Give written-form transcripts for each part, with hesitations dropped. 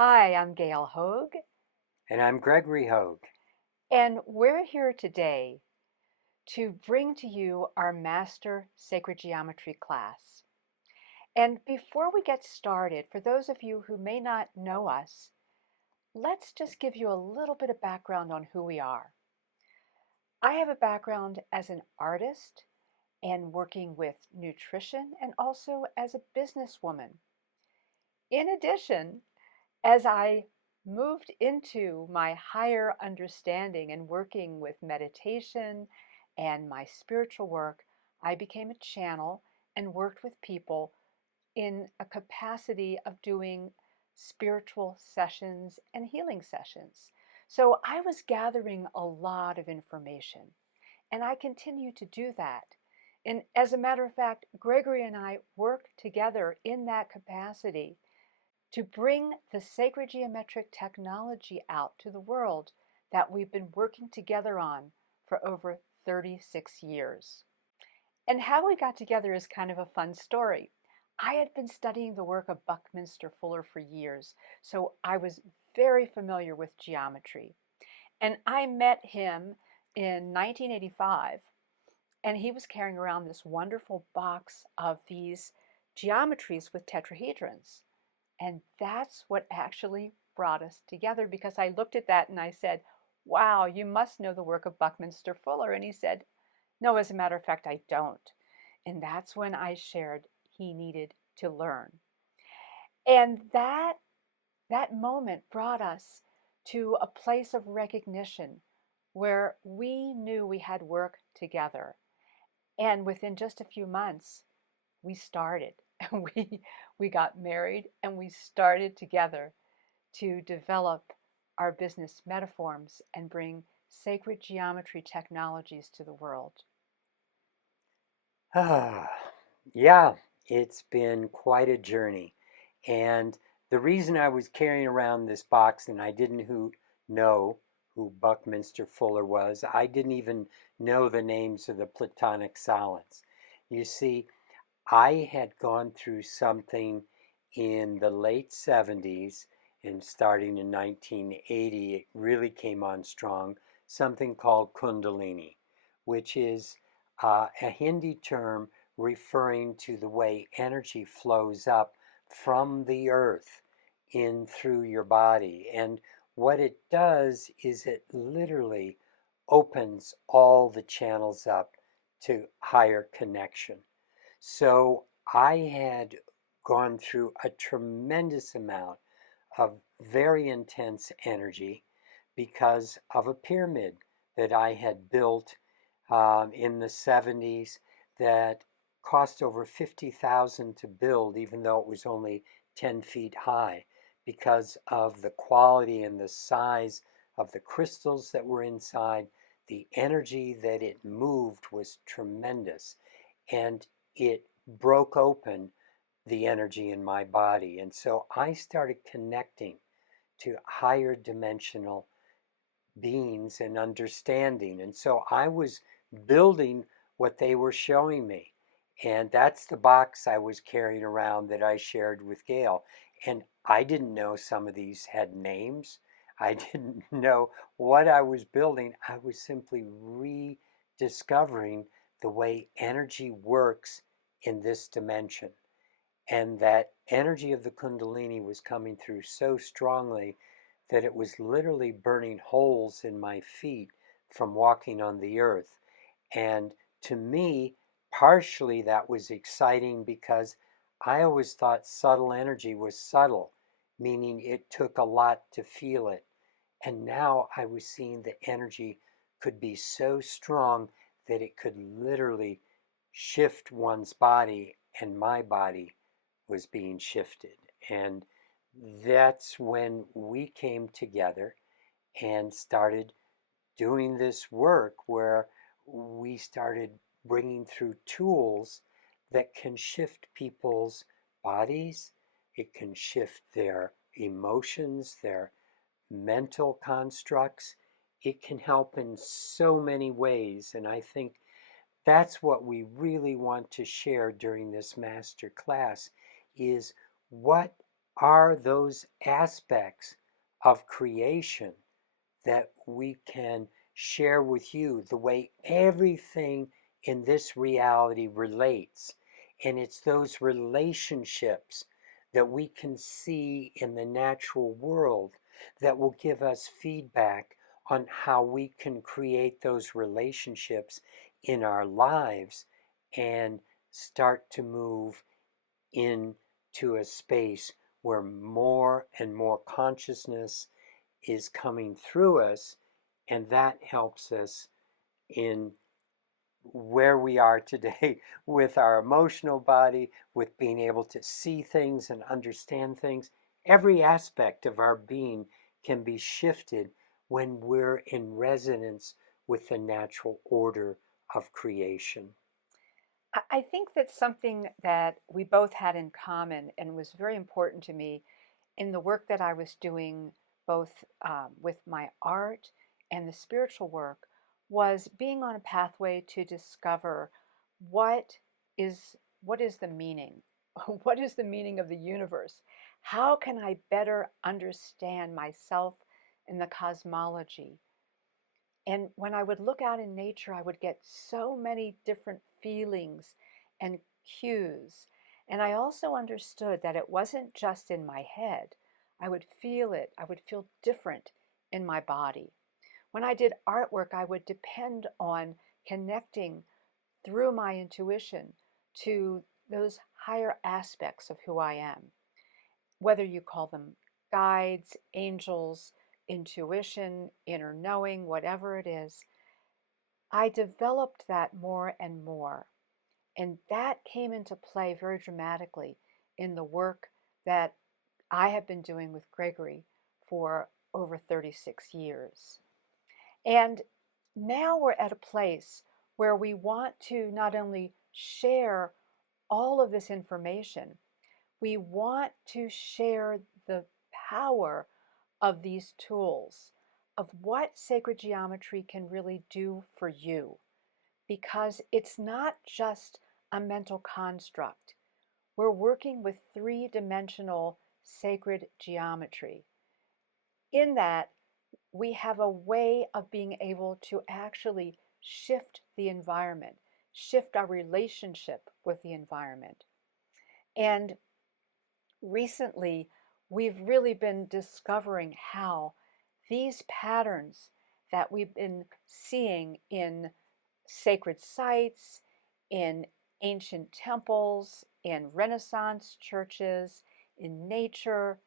Hi, I'm Gail Hoag, And I'm Gregory Hoag. and we're here today to bring to you our Master Sacred Geometry class. And before we get started, for those of you who may not know us, let's just give you a little bit of background on who we are. I have a background as an artist and working with nutrition and also as a businesswoman. In addition, as I moved into my higher understanding and working with meditation and my spiritual work, I became a channel and worked with people in a capacity of doing spiritual sessions and healing sessions. So I was gathering a lot of information, and I continue to do that. And as a matter of fact, Gregory and I work together in that capacity to bring the sacred geometric technology out to the world that we've been working together on for over 36 years. And how we got together is kind of a fun story. I had been studying the work of Buckminster Fuller for years, so I was very familiar with geometry. And I met him in 1985, and he was carrying around this wonderful box of these geometries with tetrahedrons. And that's what actually brought us together, because I looked at that and I said, wow, you must know the work of Buckminster Fuller. And he said, no, as a matter of fact, I don't. And that's when I shared he needed to learn. And that moment brought us to a place of recognition where we knew we had work together. And within just a few months, we started. We got married and we started together to develop our business Metaforms and bring sacred geometry technologies to the world. Ah, yeah, it's been quite a journey. And the reason I was carrying around this box and I didn't know who Buckminster Fuller was, I didn't even know the names of the Platonic Solids. You see, I had gone through something in the late 70s and starting in 1980, it really came on strong, something called Kundalini, which is a Hindi term referring to the way energy flows up from the earth in through your body. And what it does is it literally opens all the channels up to higher connection. So I had gone through a tremendous amount of very intense energy because of a pyramid that I had built in the 70s that cost over 50,000 to build, even though it was only 10 feet high, because of the quality and the size of the crystals that were inside. The energy that it moved was tremendous, and it broke open the energy in my body. And so I started connecting to higher dimensional beings and understanding. And so I was building what they were showing me. And that's the box I was carrying around that I shared with Gail. And I didn't know some of these had names. I didn't know what I was building. I was simply rediscovering the way energy works in this dimension. And that energy of the Kundalini was coming through so strongly that it was literally burning holes in my feet from walking on the earth. And to me, partially that was exciting because I always thought subtle energy was subtle, meaning it took a lot to feel it. And now I was seeing the energy could be so strong that it could literally shift one's body, and my body was being shifted. And that's when we came together and started doing this work where we started bringing through tools that can shift people's bodies. It can shift their emotions, their mental constructs. It can help in so many ways. And I think that's what we really want to share during this master class is what are those aspects of creation that we can share with you, the way everything in this reality relates. And it's those relationships that we can see in the natural world that will give us feedback on how we can create those relationships in our lives and start to move into a space where more and more consciousness is coming through us, and that helps us in where we are today with our emotional body, with being able to see things and understand things. Every aspect of our being can be shifted when we're in resonance with the natural order of creation. I think that's something that we both had in common and was very important to me in the work that I was doing, both with my art and the spiritual work, was being on a pathway to discover what is what is the meaning, what is the meaning of the universe? How can I better understand myself and the cosmology? And when I would look out in nature, I would get so many different feelings and cues. And I also understood that it wasn't just in my head. I would feel it, I would feel different in my body. When I did artwork, I would depend on connecting through my intuition to those higher aspects of who I am, whether you call them guides, angels, intuition, inner knowing, whatever it is. I developed that more and more. And that came into play very dramatically in the work that I have been doing with Gregory for over 36 years. And now we're at a place where we want to not only share all of this information, we want to share the power of these tools, of what sacred geometry can really do for you, because it's not just a mental construct. We're working with three-dimensional sacred geometry. In that, we have a way of being able to actually shift the environment, shift our relationship with the environment. And recently, we've really been discovering how these patterns that we've been seeing in sacred sites, in ancient temples, in Renaissance churches, in nature,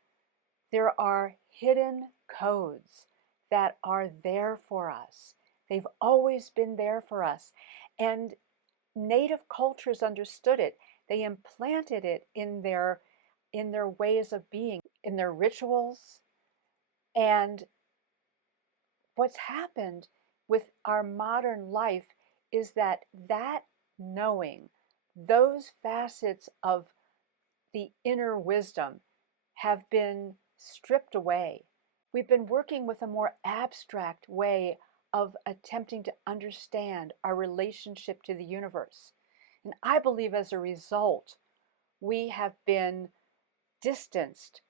there are hidden codes that are there for us. They've always been there for us. And native cultures understood it. They implanted it in their ways of being, in their rituals. And what's happened with our modern life is that knowing, those facets of the inner wisdom have been stripped away. We've been working with a more abstract way of attempting to understand our relationship to the universe. And I believe as a result, we have been distanced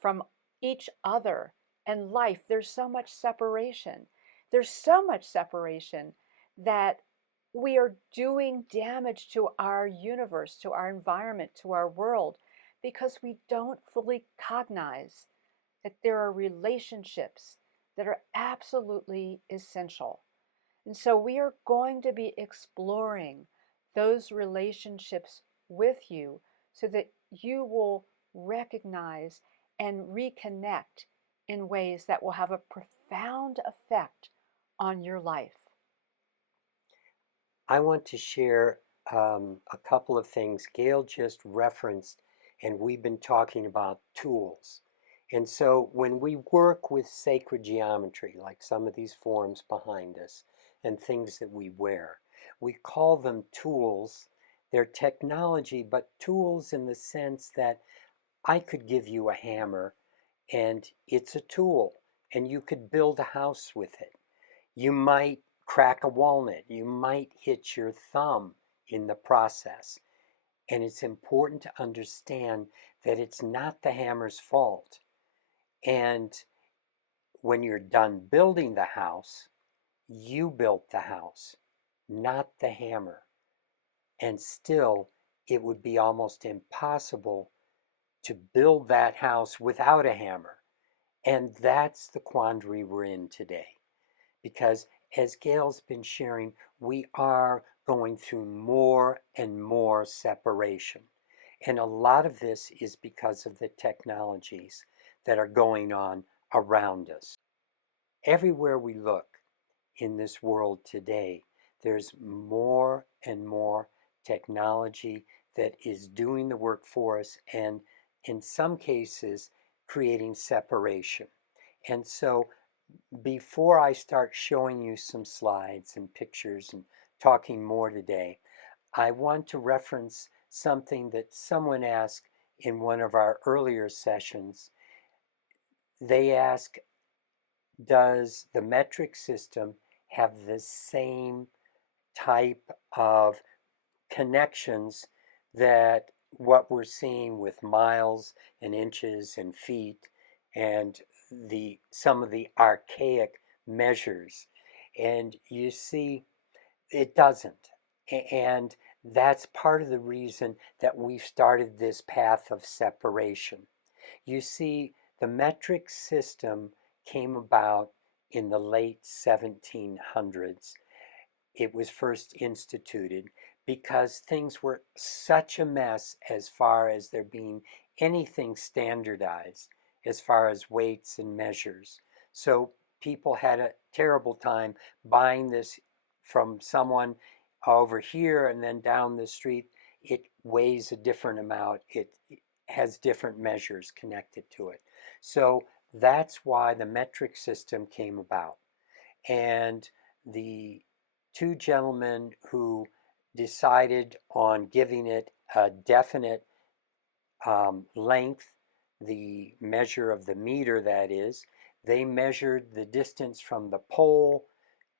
from each other and life. There's so much separation. There's so much separation that we are doing damage to our universe, to our environment, to our world, because we don't fully cognize that there are relationships that are absolutely essential. And so we are going to be exploring those relationships with you so that you will recognize and reconnect in ways that will have a profound effect on your life. I want to share a couple of things. Gail just referenced, and we've been talking about tools. And so when we work with sacred geometry, like some of these forms behind us and things that we wear, we call them tools. They're technology, but tools in the sense that I could give you a hammer and it's a tool and you could build a house with it. You might crack a walnut. You might hit your thumb in the process. And it's important to understand that it's not the hammer's fault. And when you're done building the house, you built the house, not the hammer. And still, it would be almost impossible to build that house without a hammer. And that's the quandary we're in today. Because as Gail's been sharing, we are going through more and more separation. And a lot of this is because of the technologies that are going on around us. Everywhere we look in this world today, there's more and more technology that is doing the work for us, and in some cases, creating separation. And so before I start showing you some slides and pictures and talking more today, I want to reference something that someone asked in one of our earlier sessions. They ask, does the metric system have the same type of connections that what we're seeing with miles and inches and feet and some of the archaic measures? And you see, it doesn't. And that's part of the reason that we've started this path of separation. You see, the metric system came about in the late 1700s. It was first instituted because things were such a mess as far as there being anything standardized as far as weights and measures. So people had a terrible time buying this from someone over here and then down the street. It weighs a different amount. It has different measures connected to it. So that's why the metric system came about. And the two gentlemen who decided on giving it a definite length, the measure of the meter that is, they measured the distance from the pole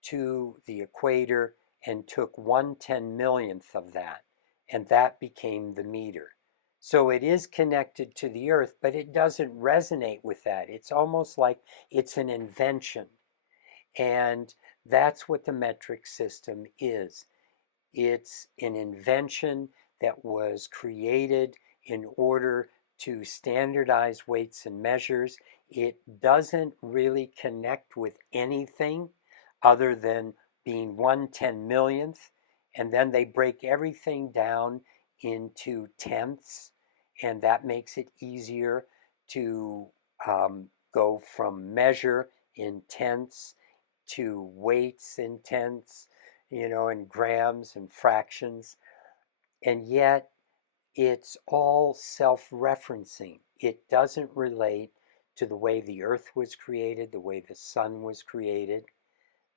to the equator and took 1/10,000,000th of that, and that became the meter. So it is connected to the earth, but it doesn't resonate with that. It's almost like it's an invention. And that's what the metric system is. It's an invention that was created in order to standardize weights and measures. It doesn't really connect with anything other than being 1/10,000,000th. And then they break everything down into tenths, and that makes it easier to go from measure in tenths to weights in tenths, in grams and fractions. And yet it's all self-referencing. It doesn't relate to the way the earth was created, the way the sun was created.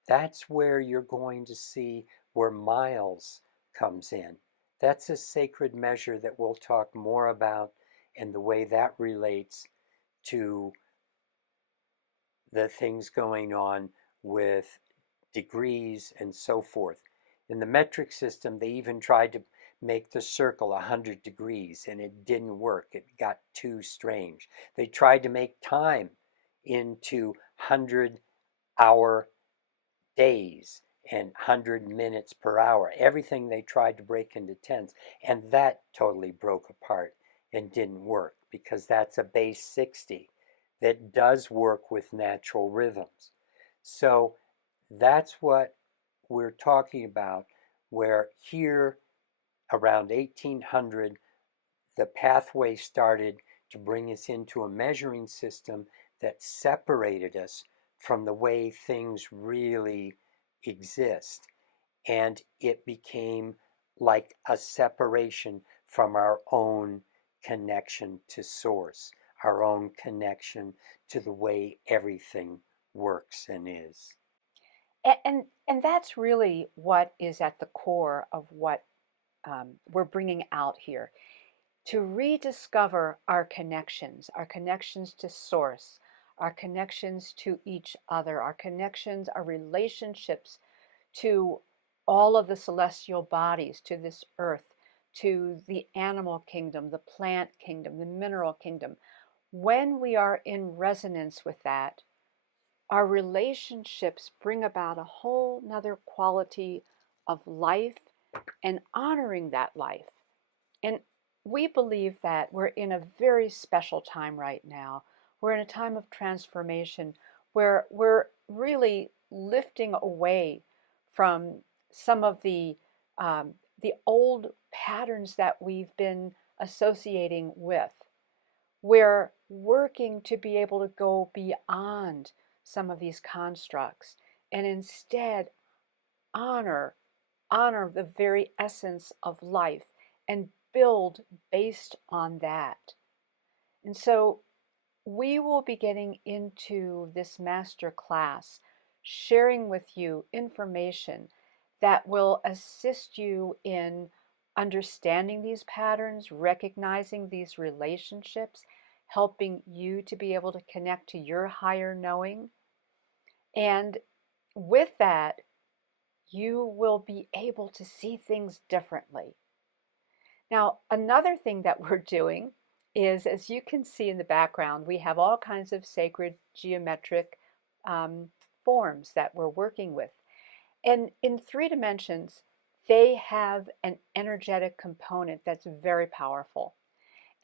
That's where you're going to see where miles comes in. That's a sacred measure that we'll talk more about, and the way that relates to the things going on with degrees and so forth. In the metric system, they even tried to make the circle 100 degrees, and it didn't work. It got too strange. They tried to make time into 100-hour days and 100 minutes per hour. Everything they tried to break into tenths, and that totally broke apart and didn't work, because that's a base 60 that does work with natural rhythms. So that's what we're talking about, where here around 1800, the pathway started to bring us into a measuring system that separated us from the way things really exist. And it became like a separation from our own connection to source, our own connection to the way everything works and is. And that's really what is at the core of what we're bringing out here, to rediscover our connections to source, our connections to each other, our connections, our relationships to all of the celestial bodies, to this earth, to the animal kingdom, the plant kingdom, the mineral kingdom. When we are in resonance with that, our relationships bring about a whole nother quality of life and honoring that life. And we believe that we're in a very special time right now. We're in a time of transformation where we're really lifting away from some of the old patterns that we've been associating with. We're working to be able to go beyond some of these constructs and instead honor honor the very essence of life and build based on that. And so we will be getting into this master class, sharing with you information that will assist you in understanding these patterns, recognizing these relationships, helping you to be able to connect to your higher knowing. And with that, you will be able to see things differently. Now, another thing that we're doing is, as you can see in the background, we have all kinds of sacred geometric forms that we're working with. And in 3 dimensions, they have an energetic component that's very powerful.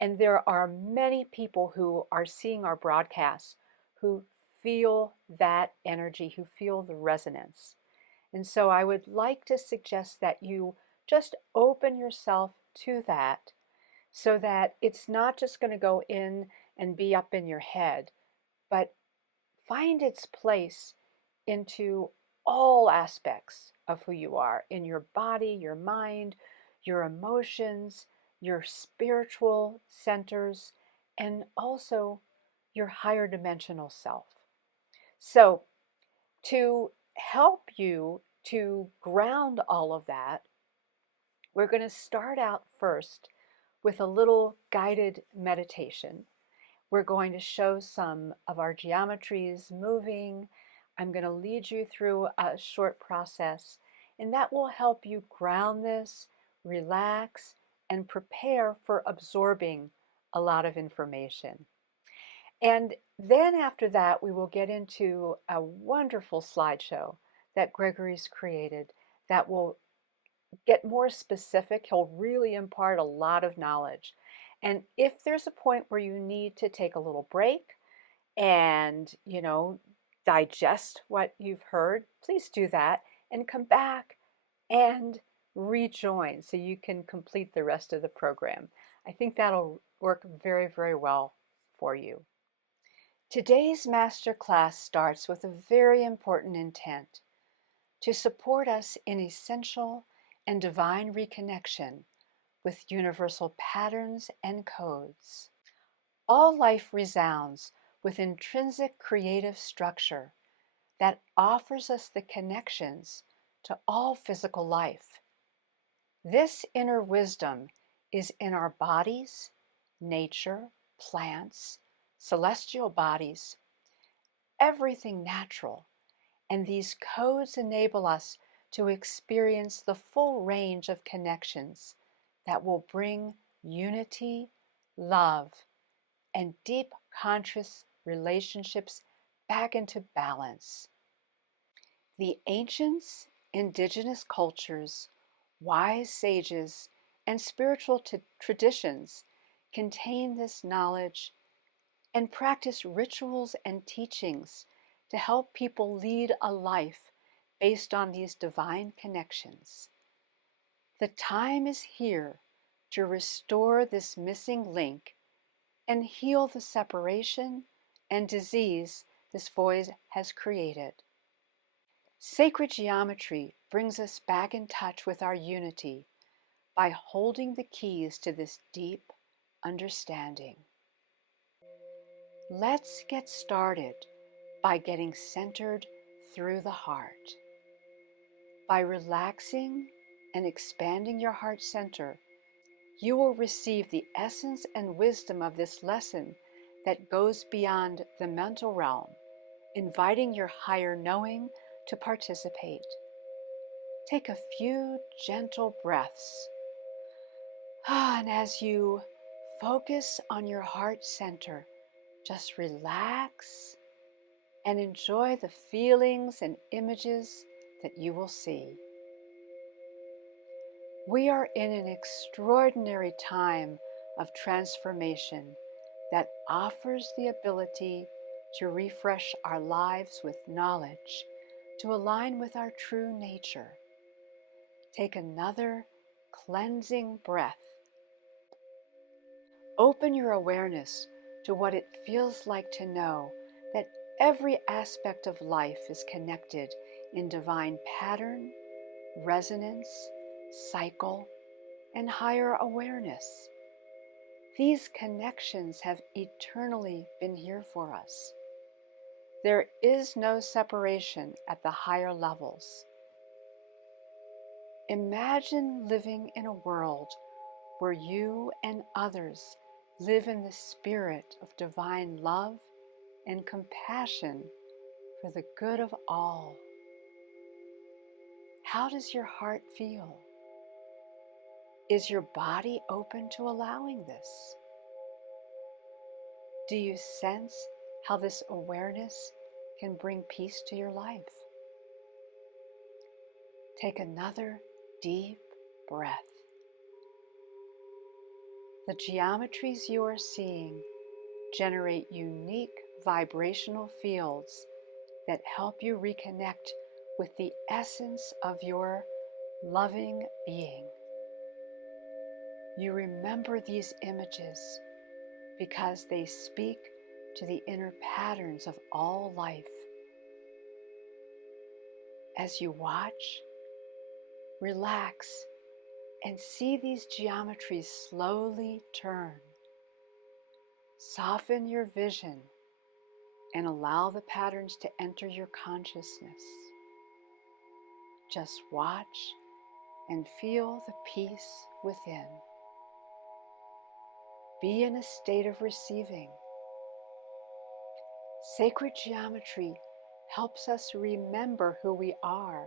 And there are many people who are seeing our broadcasts who feel that energy, who feel the resonance. And so I would like to suggest that you just open yourself to that so that it's not just going to go in and be up in your head, but find its place into all aspects of who you are, in your body, your mind, your emotions, your spiritual centers, and also your higher dimensional self. So to help you to ground all of that, we're going to start out first with a little guided meditation. We're going to show some of our geometries moving. I'm going to lead you through a short process, and that will help you ground this, relax, and prepare for absorbing a lot of information. And then after that, we will get into a wonderful slideshow that Gregory's created that will get more specific. He'll really impart a lot of knowledge. And if there's a point where you need to take a little break and, digest what you've heard, please do that and come back and rejoin so you can complete the rest of the program. I think that'll work very, very well for you. Today's masterclass starts with a very important intent to support us in essential and divine reconnection with universal patterns and codes. All life resounds with intrinsic creative structure that offers us the connections to all physical life. This inner wisdom is in our bodies, nature, plants, celestial bodies, everything natural, and these codes enable us to experience the full range of connections that will bring unity, love, and deep conscious relationships back into balance. The ancients, indigenous cultures, wise sages, and spiritual traditions contain this knowledge and practice rituals and teachings to help people lead a life based on these divine connections. The time is here to restore this missing link and heal the separation and disease this void has created. Sacred geometry brings us back in touch with our unity by holding the keys to this deep understanding. Let's get started by getting centered through the heart. By relaxing and expanding your heart center, you will receive the essence and wisdom of this lesson that goes beyond the mental realm, inviting your higher knowing to participate. Take a few gentle breaths. And as you focus on your heart center, just relax and enjoy the feelings and images that you will see. We are in an extraordinary time of transformation that offers the ability to refresh our lives with knowledge, to align with our true nature. Take another cleansing breath. Open your awareness to what it feels like to know that every aspect of life is connected in divine pattern, resonance, cycle, and higher awareness. These connections have eternally been here for us. There is no separation at the higher levels. Imagine living in a world where you and others live in the spirit of divine love and compassion for the good of all. How does your heart feel? Is your body open to allowing this? Do you sense how this awareness can bring peace to your life? Take another deep breath. The geometries you are seeing generate unique vibrational fields that help you reconnect with the essence of your loving being. You remember these images because they speak to the inner patterns of all life. As you watch, relax, and see these geometries slowly turn. Soften your vision and allow the patterns to enter your consciousness. Just watch and feel the peace within. Be in a state of receiving. Sacred geometry helps us remember who we are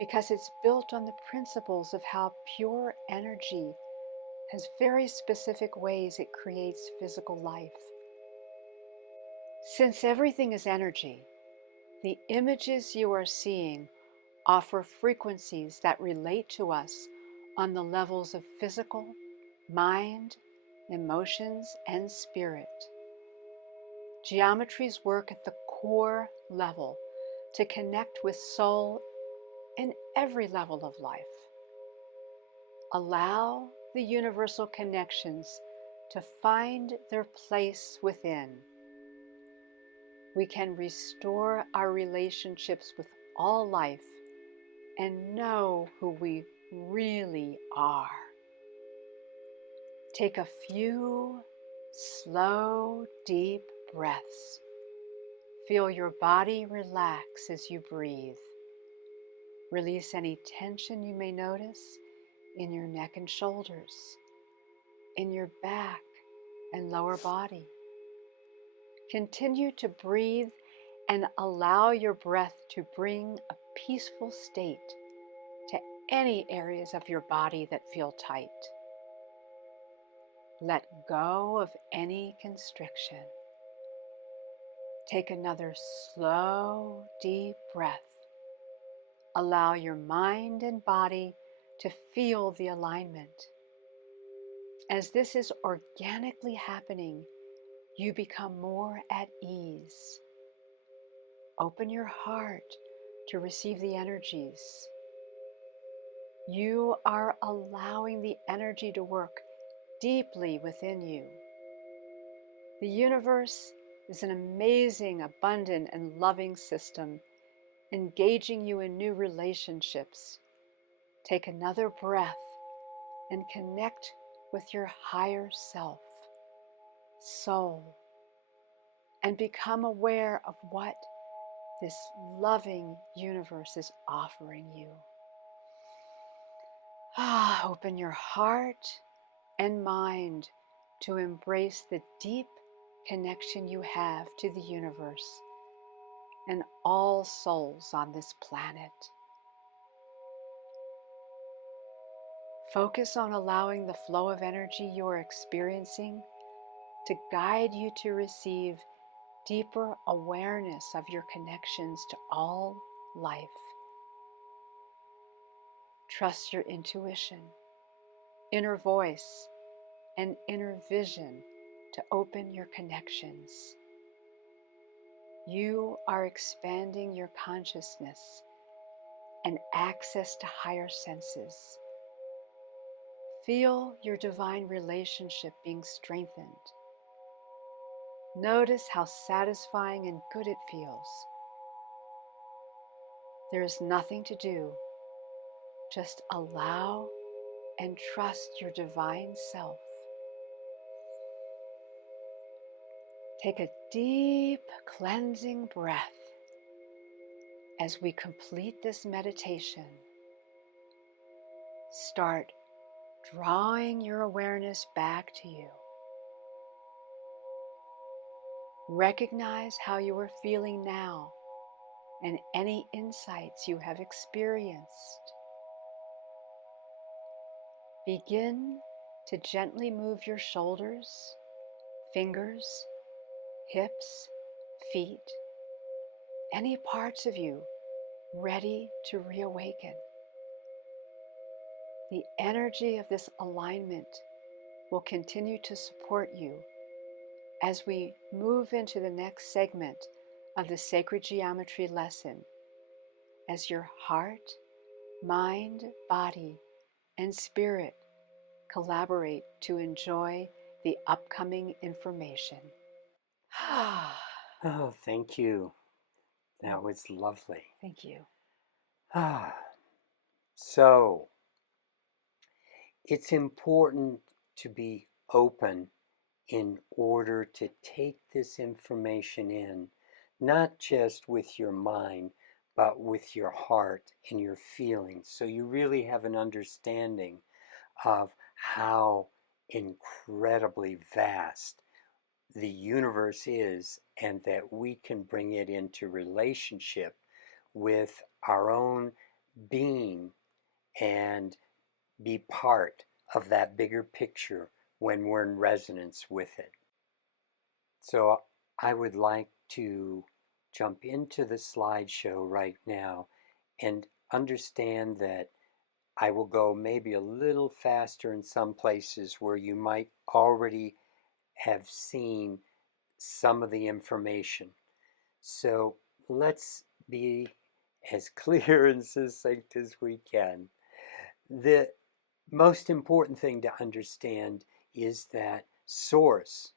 because it's built on the principles of how pure energy has very specific ways it creates physical life. Since everything is energy, the images you are seeing offer frequencies that relate to us on the levels of physical, mind, emotions, and spirit. Geometries work at the core level to connect with soul in every level of life. Allow the universal connections to find their place within. We can restore our relationships with all life and know who we really are. Take a few slow, deep breaths. Feel your body relax as you breathe. Release any tension you may notice in your neck and shoulders, in your back and lower body. Continue to breathe and allow your breath to bring a peaceful state to any areas of your body that feel tight. Let go of any constriction. Take another slow, deep breath. Allow your mind and body to feel the alignment. As this is organically happening, you become more at ease. Open your heart to receive the energies. You are allowing the energy to work deeply within you. The universe is an amazing, abundant, and loving system, engaging you in new relationships. Take another breath and connect with your higher self, soul, and become aware of what this loving universe is offering you. Open your heart and mind to embrace the deep connection you have to the universe and all souls on this planet. Focus on allowing the flow of energy you are experiencing to guide you to receive deeper awareness of your connections to all life. Trust your intuition, inner voice, and inner vision to open your connections. You are expanding your consciousness and access to higher senses. Feel your divine relationship being strengthened. Notice how satisfying and good it feels. There is nothing to do. Just allow and trust your divine self. Take a deep cleansing breath as we complete this meditation. Start drawing your awareness back to you. Recognize how you are feeling now and any insights you have experienced. Begin to gently move your shoulders, fingers, hips, feet, any parts of you ready to reawaken. The energy of this alignment will continue to support you as we move into the next segment of the sacred geometry lesson, as your heart, mind, body, and spirit collaborate to enjoy the upcoming information. Oh, thank you. That was lovely. Thank you. So, it's important to be open in order to take this information in, not just with your mind, but with your heart and your feelings. So you really have an understanding of how incredibly vast the universe is, and that we can bring it into relationship with our own being and be part of that bigger picture when we're in resonance with it. So I would like to jump into the slideshow right now and understand that I will go maybe a little faster in some places where you might already have seen some of the information. So let's be as clear and succinct as we can. The most important thing to understand is that source,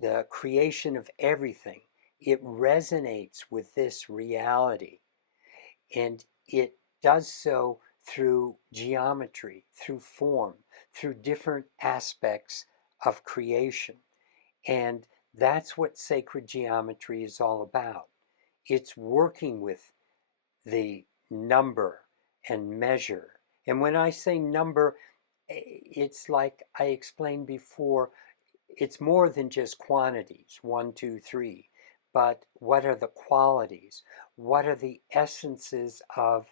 the creation of everything, it resonates with this reality, and it does so through geometry, through form, through different aspects of creation. And that's what sacred geometry is all about. It's working with the number and measure. And when I say number, it's like I explained before, it's more than just quantities, 1, 2, 3, but what are the qualities? What are the essences of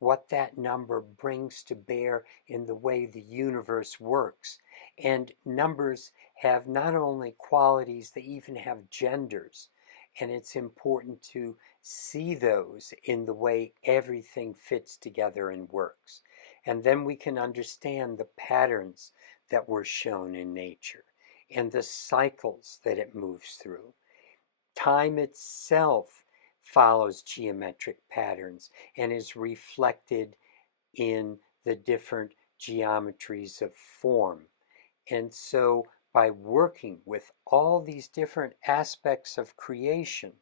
what that number brings to bear in the way the universe works? And numbers have not only qualities, they even have genders. And it's important to see those in the way everything fits together and works. And then we can understand the patterns that were shown in nature and the cycles that it moves through. Time itself follows geometric patterns and is reflected in the different geometries of form. And so by working with all these different aspects of creation,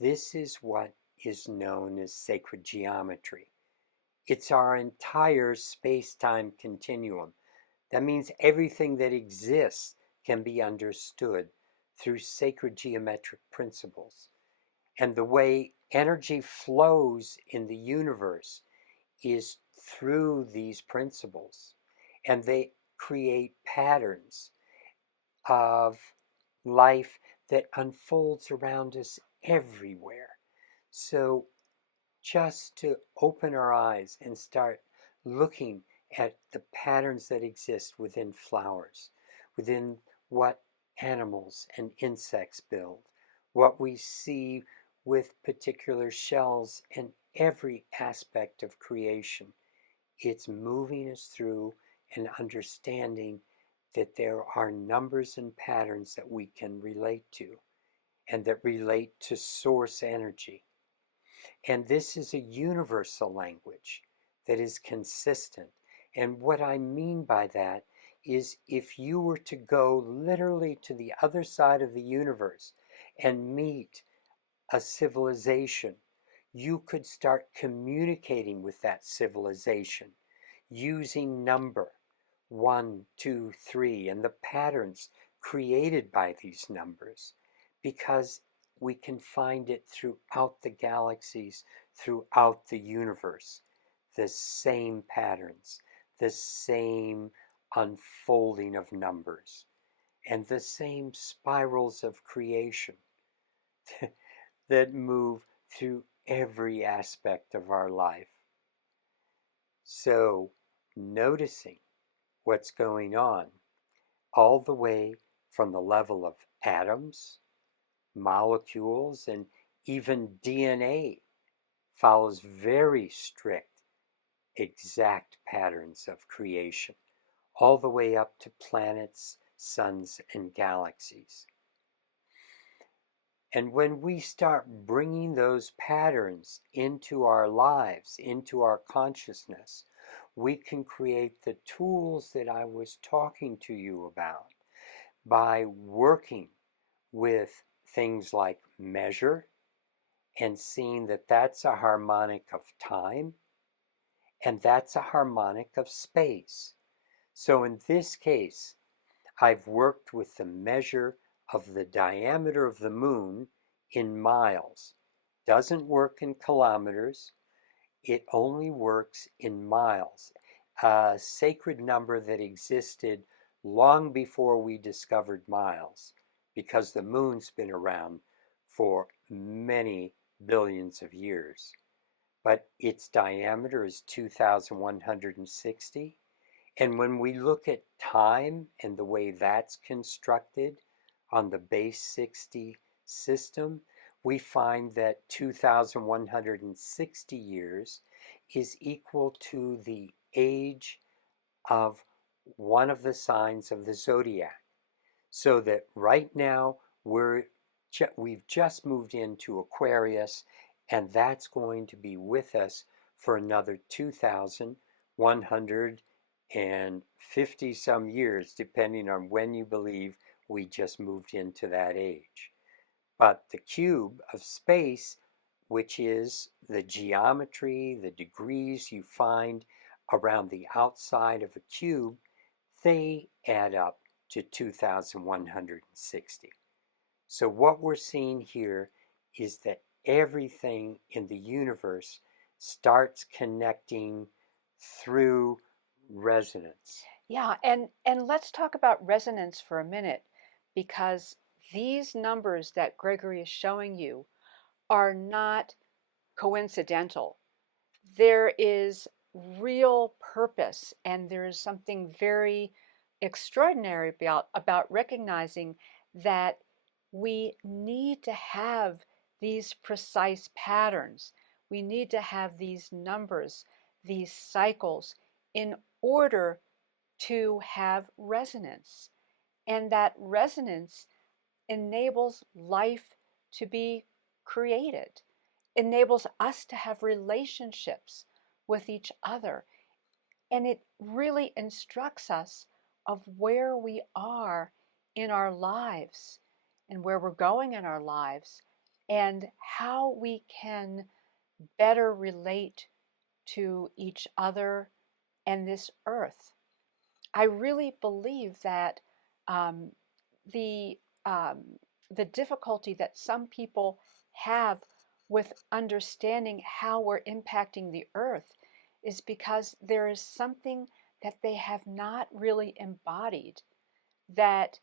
this is what is known as sacred geometry. It's our entire space-time continuum. That means everything that exists can be understood through sacred geometric principles. And the way energy flows in the universe is through these principles. And they create patterns of life that unfolds around us everywhere. So just to open our eyes and start looking at the patterns that exist within flowers, within what animals and insects build, what we see with particular shells and every aspect of creation. It's moving us through and understanding that there are numbers and patterns that we can relate to and that relate to source energy. And this is a universal language that is consistent. And what I mean by that is if you were to go literally to the other side of the universe and meet a civilization, you could start communicating with that civilization using number 1, 2, 3 and the patterns created by these numbers, because we can find it throughout the galaxies, throughout the universe, the same patterns, the same unfolding of numbers, and the same spirals of creation that move through every aspect of our life. So, noticing what's going on all the way from the level of atoms, molecules, and even DNA follows very strict, exact patterns of creation, all the way up to planets, suns, and galaxies. And when we start bringing those patterns into our lives, into our consciousness, we can create the tools that I was talking to you about by working with things like measure and seeing that that's a harmonic of time and that's a harmonic of space. So in this case, I've worked with the measure of the diameter of the moon in miles. Doesn't work in kilometers, it only works in miles. A sacred number that existed long before we discovered miles, because the moon's been around for many billions of years. But its diameter is 2,160. And when we look at time and the way that's constructed on the base 60 system, we find that 2,160 years is equal to the age of one of the signs of the zodiac. So that right now we've just moved into Aquarius, and that's going to be with us for another 2,150 some years, depending on when you believe we just moved into that age. But the cube of space, which is the geometry, the degrees you find around the outside of a cube, they add up to 2,160. So what we're seeing here is that everything in the universe starts connecting through resonance. Yeah, and let's talk about resonance for a minute, because these numbers that Gregory is showing you are not coincidental. There is real purpose, and there is something very extraordinary about recognizing that we need to have these precise patterns. We need to have these numbers, these cycles, in order to have resonance. And that resonance enables life to be created, enables us to have relationships with each other. And it really instructs us of where we are in our lives and where we're going in our lives and how we can better relate to each other and this earth. I really believe that um, the um, the difficulty that some people have with understanding how we're impacting the earth is because there is something that they have not really embodied that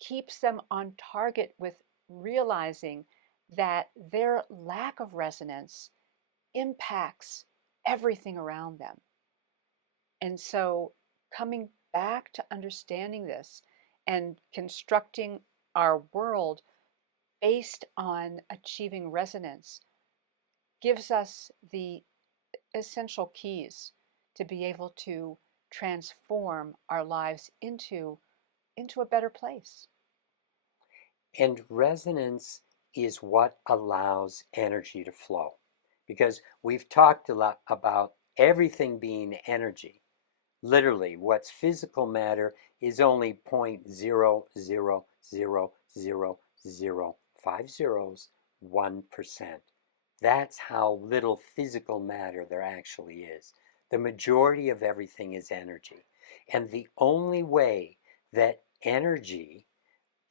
keeps them on target with realizing that their lack of resonance impacts everything around them. And so coming back to understanding this and constructing our world based on achieving resonance gives us the essential keys to be able to transform our lives into a better place. And resonance is what allows energy to flow. Because we've talked a lot about everything being energy. Literally, what's physical matter is only 0.0000050, That's how little physical matter there actually is. The majority of everything is energy. And the only way that energy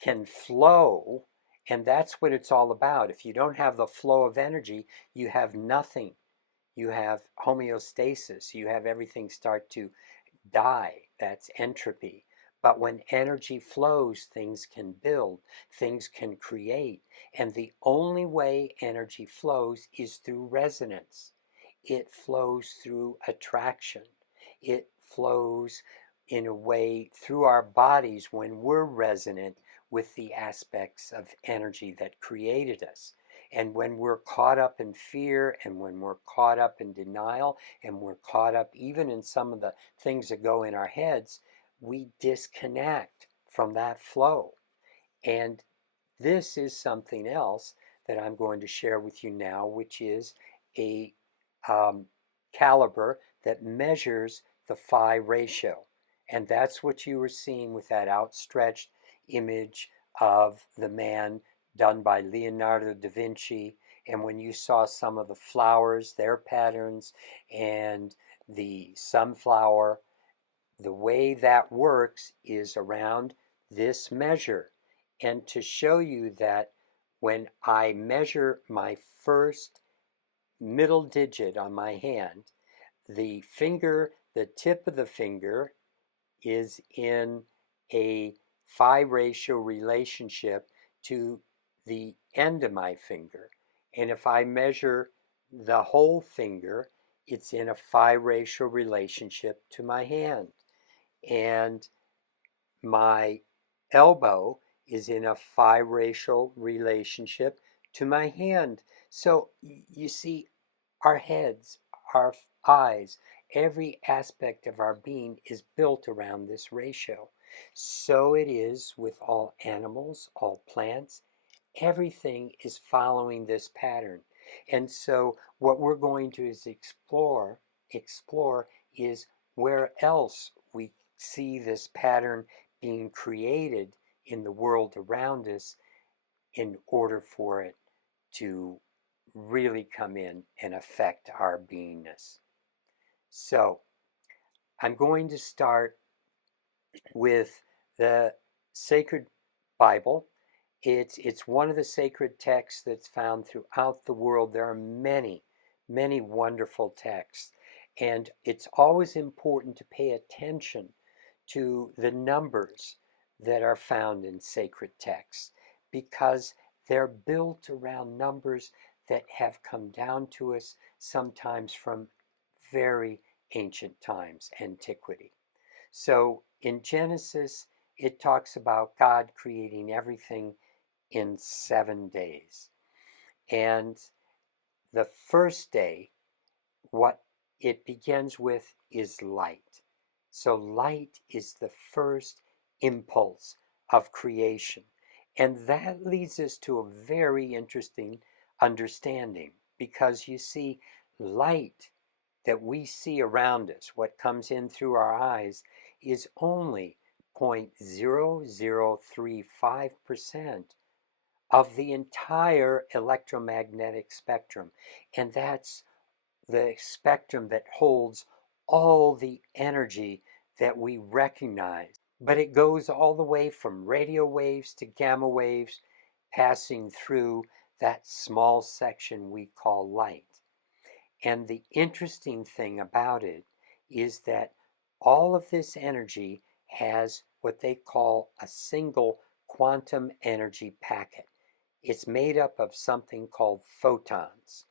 can flow, and that's what it's all about. If you don't have the flow of energy, you have nothing. You have homeostasis. You have everything start to die. That's entropy. But when energy flows, things can build, things can create. And the only way energy flows is through resonance. It flows through attraction. It flows in a way through our bodies when we're resonant with the aspects of energy that created us. And when we're caught up in fear, and when we're caught up in denial, and we're caught up even in some of the things that go in our heads, we disconnect from that flow. And this is something else that I'm going to share with you now, which is a caliber that measures the phi ratio. And that's what you were seeing with that outstretched image of the man done by Leonardo da Vinci. And when you saw some of the flowers, their patterns, and the sunflower, the way that works is around this measure. And to show you that when I measure my first middle digit on my hand, the tip of the finger is in a phi ratio relationship to the end of my finger. And if I measure the whole finger, it's in a phi ratio relationship to my hand. And my elbow is in a phi ratio relationship to my hand. So you see, our heads, our eyes, every aspect of our being is built around this ratio. So it is with all animals, all plants. Everything is following this pattern. And so what we're going to is explore is where else we see this pattern being created in the world around us in order for it to really come in and affect our beingness. So I'm going to start with the sacred Bible. It's one of the sacred texts that's found throughout the world. There are many, many wonderful texts. And it's always important to pay attention to the numbers that are found in sacred texts, because they're built around numbers that have come down to us sometimes from very ancient times, antiquity. So in Genesis, it talks about God creating everything in 7 days. And the first day, what it begins with is light. So light is the first impulse of creation. And that leads us to a very interesting understanding, because you see, light that we see around us, what comes in through our eyes, is only 0.0035% of the entire electromagnetic spectrum. And that's the spectrum that holds all the energy that we recognize. But it goes all the way from radio waves to gamma waves, passing through that small section we call light. And the interesting thing about it is that all of this energy has what they call a single quantum energy packet. It's made up of something called photons.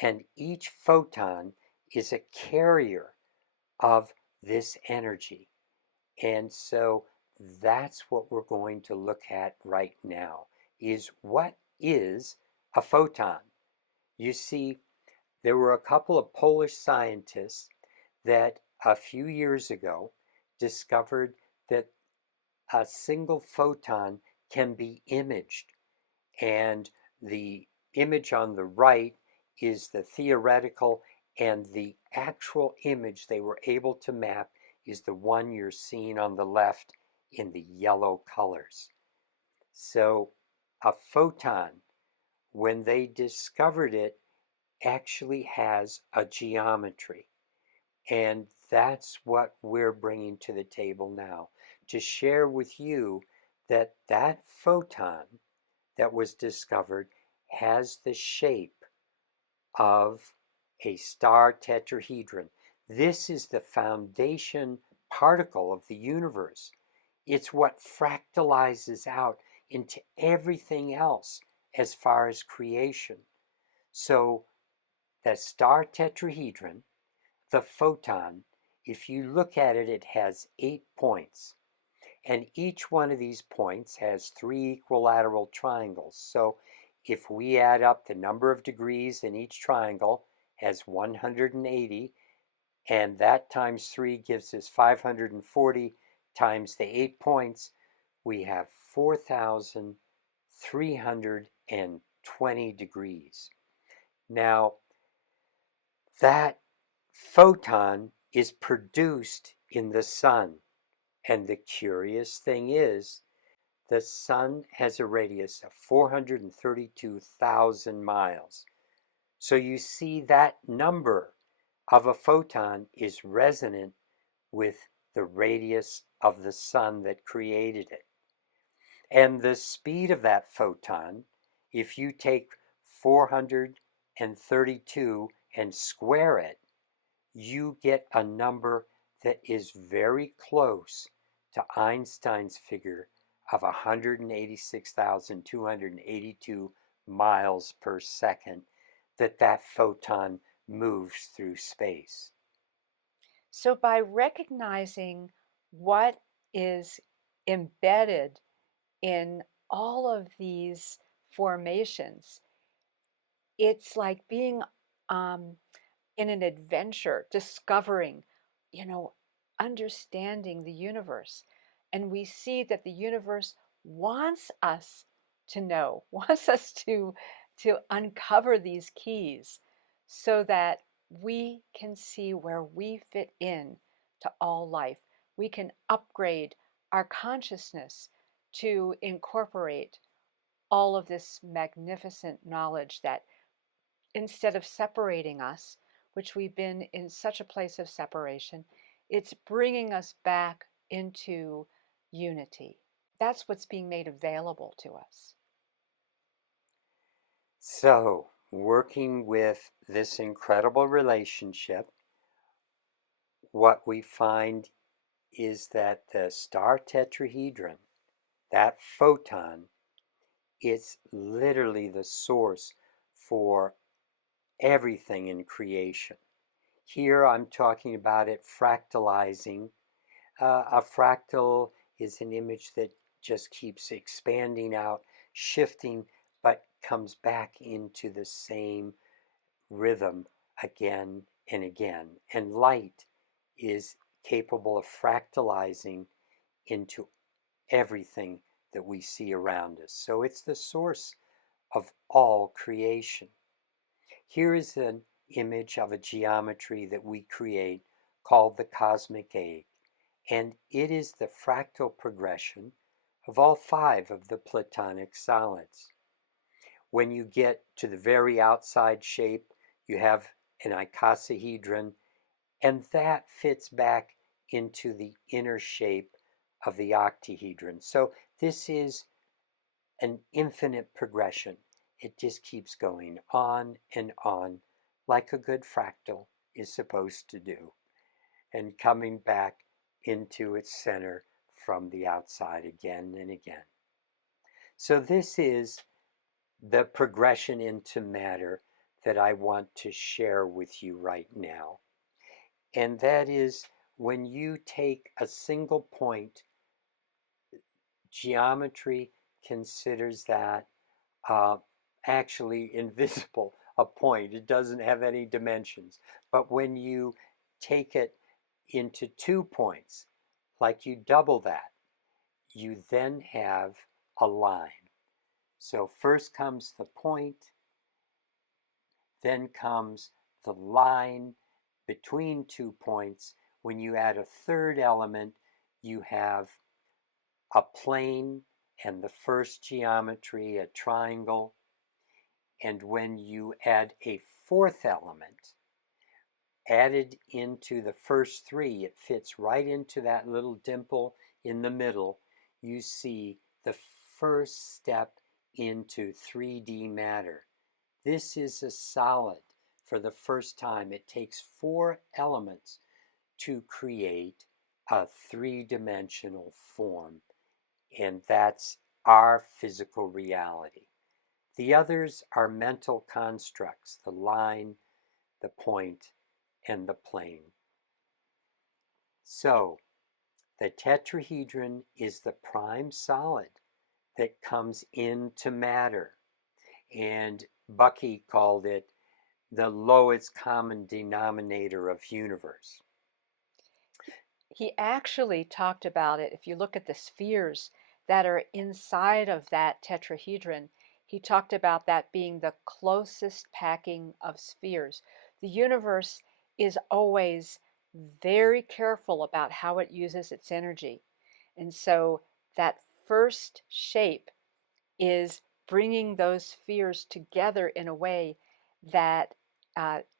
And each photon is a carrier of this energy. And so that's what we're going to look at right now, is what is a photon? You see, there were a couple of Polish scientists that a few years ago discovered that a single photon can be imaged. And the image on the right is the theoretical, and the actual image they were able to map is the one you're seeing on the left in the yellow colors. So a photon, when they discovered it, actually has a geometry. And that's what we're bringing to the table now, to share with you that that photon that was discovered has the shape of a star tetrahedron. This is the foundation particle of the universe. It's what fractalizes out into everything else as far as creation. So the star tetrahedron, the photon, if you look at it, it has 8 points. And each one of these points has 3 equilateral triangles. So if we add up the number of degrees in each triangle as 180, and that times 3 gives us 540 times the 8 points, we have 4,320 degrees. Now, that photon is produced in the sun. And the curious thing is, the sun has a radius of 432,000 miles. So you see that number of a photon is resonant with the radius of the sun that created it. And the speed of that photon, if you take 432 and square it, you get a number that is very close to Einstein's figure of 186,282 miles per second that photon moves through space. So by recognizing what is embedded in all of these formations, it's like being in an adventure, discovering, understanding the universe. And we see that the universe wants us to know, wants us to uncover these keys so that we can see where we fit in to all life. We can upgrade our consciousness to incorporate all of this magnificent knowledge that instead of separating us, which we've been in such a place of separation, it's bringing us back into unity. That's what's being made available to us. So, working with this incredible relationship, what we find is that the star tetrahedron, that photon, is literally the source for everything in creation. Here I'm talking about it fractalizing. A fractal is an image that just keeps expanding out, shifting, but comes back into the same rhythm again and again. And light is capable of fractalizing into everything that we see around us. So it's the source of all creation. Here is an image of a geometry that we create called the cosmic egg, and it is the fractal progression of all 5 of the Platonic solids. When you get to the very outside shape, you have an icosahedron, and that fits back into the inner shape of the octahedron. So this is an infinite progression. It just keeps going on and on, like a good fractal is supposed to do, and coming back into its center from the outside again and again. So this is the progression into matter that I want to share with you right now. And that is when you take a single point, geometry considers that actually invisible, a point. It doesn't have any dimensions. But when you take it into 2 points, like you double that, you then have a line. So first comes the point, then comes the line between 2 points. When you add a third element, you have a plane, and the first geometry, a triangle. And when you add a fourth element, added into the first 3, it fits right into that little dimple in the middle. You see the first step into 3D matter. This is a solid for the first time. It takes 4 elements to create a 3-dimensional form, and that's our physical reality. The others are mental constructs, the line, the point, and the plane. So, the tetrahedron is the prime solid that comes into matter, and Bucky called it the lowest common denominator of universe. He actually talked about it. If you look at the spheres that are inside of that tetrahedron, he talked about that being the closest packing of spheres. The universe is always very careful about how it uses its energy. And so that first shape is bringing those spheres together in a way that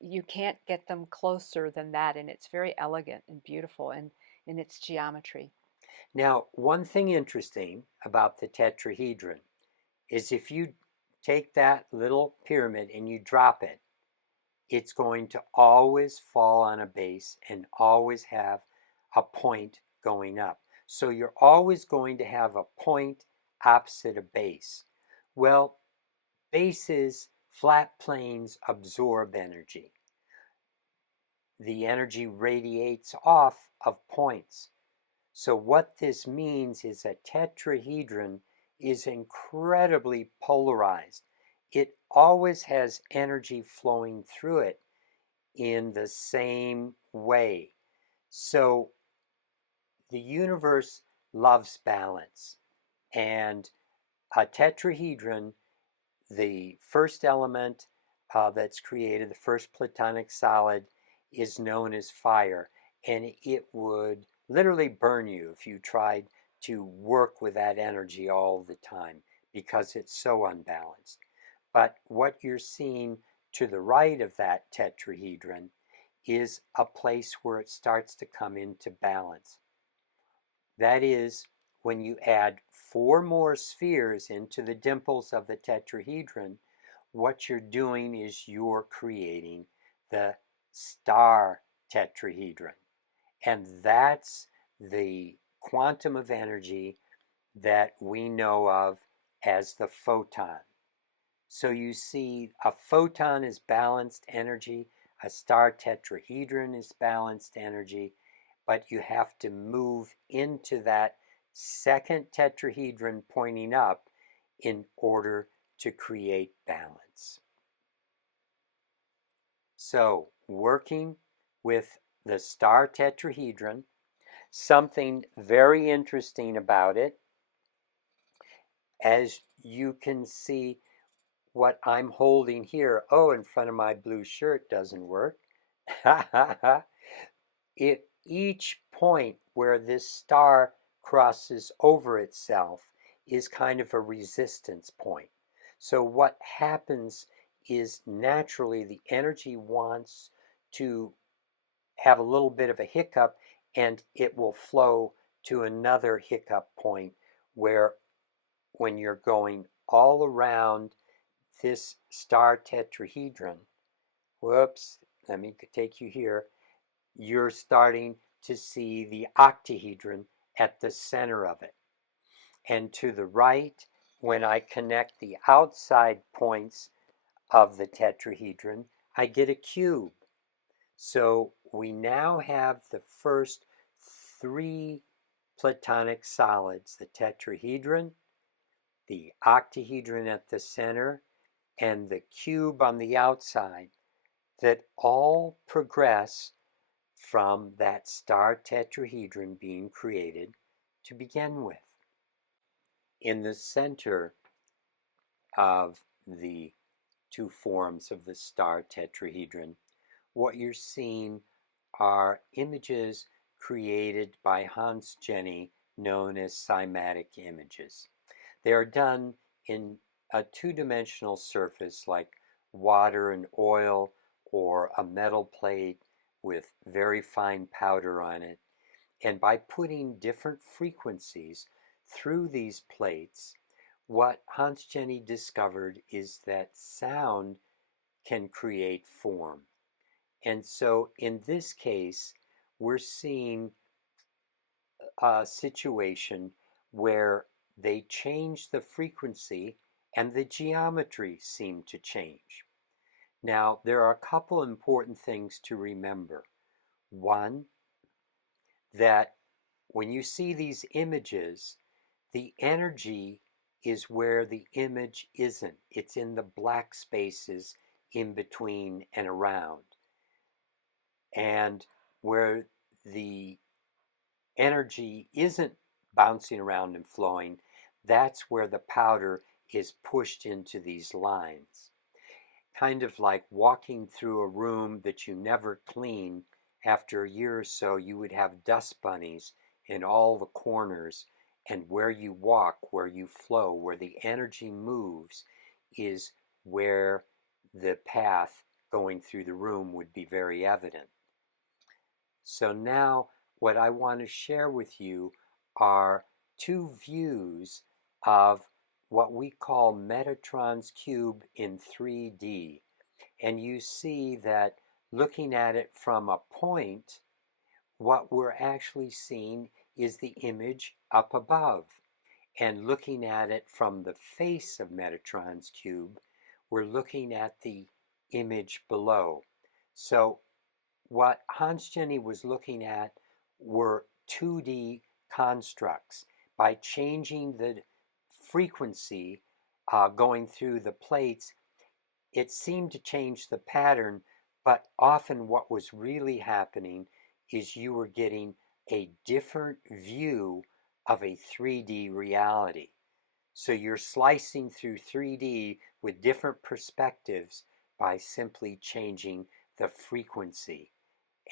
you can't get them closer than that. And it's very elegant and beautiful in its geometry. Now, one thing interesting about the tetrahedron is if you take that little pyramid and you drop it, it's going to always fall on a base and always have a point going up. So you're always going to have a point opposite a base. Well, bases, flat planes absorb energy. The energy radiates off of points. So what this means is a tetrahedron is incredibly polarized. It always has energy flowing through it in the same way. So the universe loves balance, and a tetrahedron, the first element that's created, the first Platonic solid, is known as fire, and it would literally burn you if you tried to work with that energy all the time because it's so unbalanced. But what you're seeing to the right of that tetrahedron is a place where it starts to come into balance. That is, when you add 4 more spheres into the dimples of the tetrahedron, what you're doing is you're creating the star tetrahedron. And that's the quantum of energy that we know of as the photon. So you see, a photon is balanced energy, a star tetrahedron is balanced energy, but you have to move into that second tetrahedron pointing up in order to create balance. So, working with the star tetrahedron, something very interesting about it, as you can see what I'm holding here, in front of my blue shirt doesn't work. Each point where this star crosses over itself is kind of a resistance point. So what happens is naturally the energy wants to have a little bit of a hiccup, and it will flow to another hiccup point where when you're going all around this star tetrahedron, whoops, let me take you here, you're starting to see the octahedron at the center of it. And to the right, when I connect the outside points of the tetrahedron, I get a cube. So we now have the first three Platonic solids, the tetrahedron, the octahedron at the center, and the cube on the outside, that all progress from that star tetrahedron being created to begin with. In the center of the two forms of the star tetrahedron, what you're seeing are images created by Hans Jenny known as cymatic images. They are done in a two-dimensional surface like water and oil or a metal plate with very fine powder on it. And by putting different frequencies through these plates, what Hans Jenny discovered is that sound can create form. And so in this case, we're seeing a situation where they change the frequency and the geometry seemed to change. Now, there are a couple important things to remember. One, that when you see these images, the energy is where the image isn't. It's in the black spaces in between and around. And where the energy isn't bouncing around and flowing, that's where the powder is pushed into these lines. Kind of like walking through a room that you never clean. After a year or so, you would have dust bunnies in all the corners, and where you walk, where you flow, where the energy moves is where the path going through the room would be very evident. So now what I want to share with you are two views of what we call Metatron's cube in 3D. And you see that looking at it from a point, what we're actually seeing is the image up above. And looking at it from the face of Metatron's cube, we're looking at the image below. So what Hans Jenny was looking at were 2D constructs. By changing the frequency going through the plates, it seemed to change the pattern, but often what was really happening is you were getting a different view of a 3D reality. So you're slicing through 3D with different perspectives by simply changing the frequency.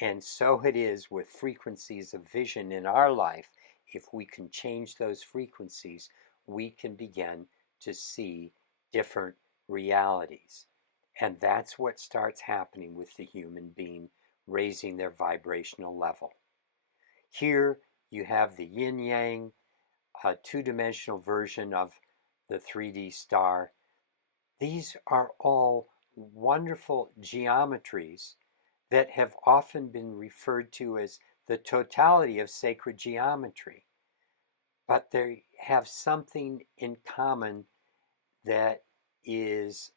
And so it is with frequencies of vision in our life. If we can change those frequencies, we can begin to see different realities. And that's what starts happening with the human being, raising their vibrational level. Here you have the yin-yang, a two-dimensional version of the 3D star. These are all wonderful geometries that have often been referred to as the totality of sacred geometry. But they have something in common that is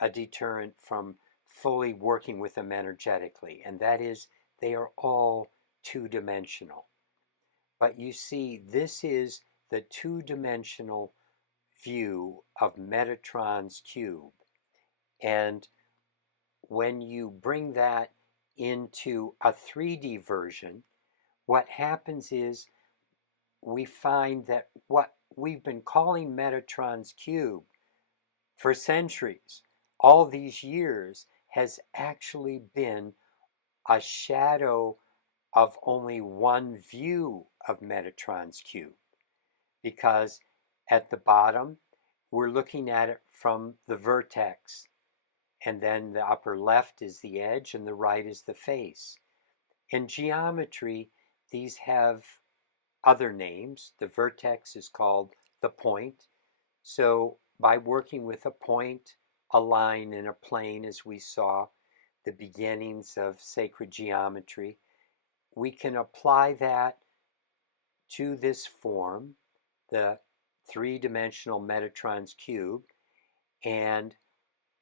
a deterrent from fully working with them energetically, and that is they are all two-dimensional. But you see, this is the two-dimensional view of Metatron's cube. And when you bring that into a 3D version, what happens is we find that what we've been calling Metatron's cube for centuries, all these years, has actually been a shadow of only one view of Metatron's cube. Because at the bottom, we're looking at it from the vertex, and then the upper left is the edge and the right is the face. In geometry, these have other names. The vertex is called the point. So by working with a point, a line, and a plane, as we saw, the beginnings of sacred geometry, we can apply that to this form, the three-dimensional Metatron's cube, and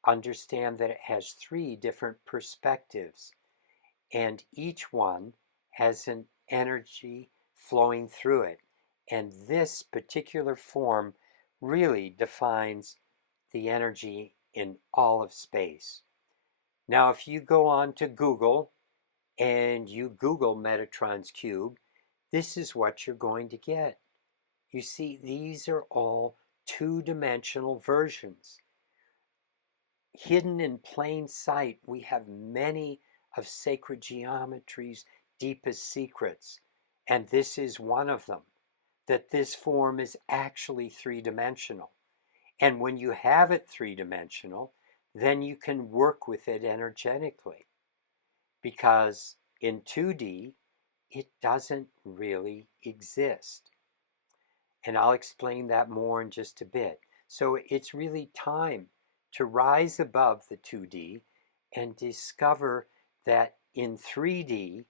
understand that it has three different perspectives, and each one has an energy flowing through it. And this particular form really defines the energy in all of space. Now, if you go on to Google and you Google Metatron's cube, this is what you're going to get. You see, these are all two-dimensional versions. Hidden in plain sight, we have many of sacred geometry's deepest secrets, and this is one of them, that this form is actually three-dimensional. And when you have it three-dimensional, then you can work with it energetically, because in 2D, it doesn't really exist. And I'll explain that more in just a bit. So it's really time to rise above the 2D and discover that in 3D,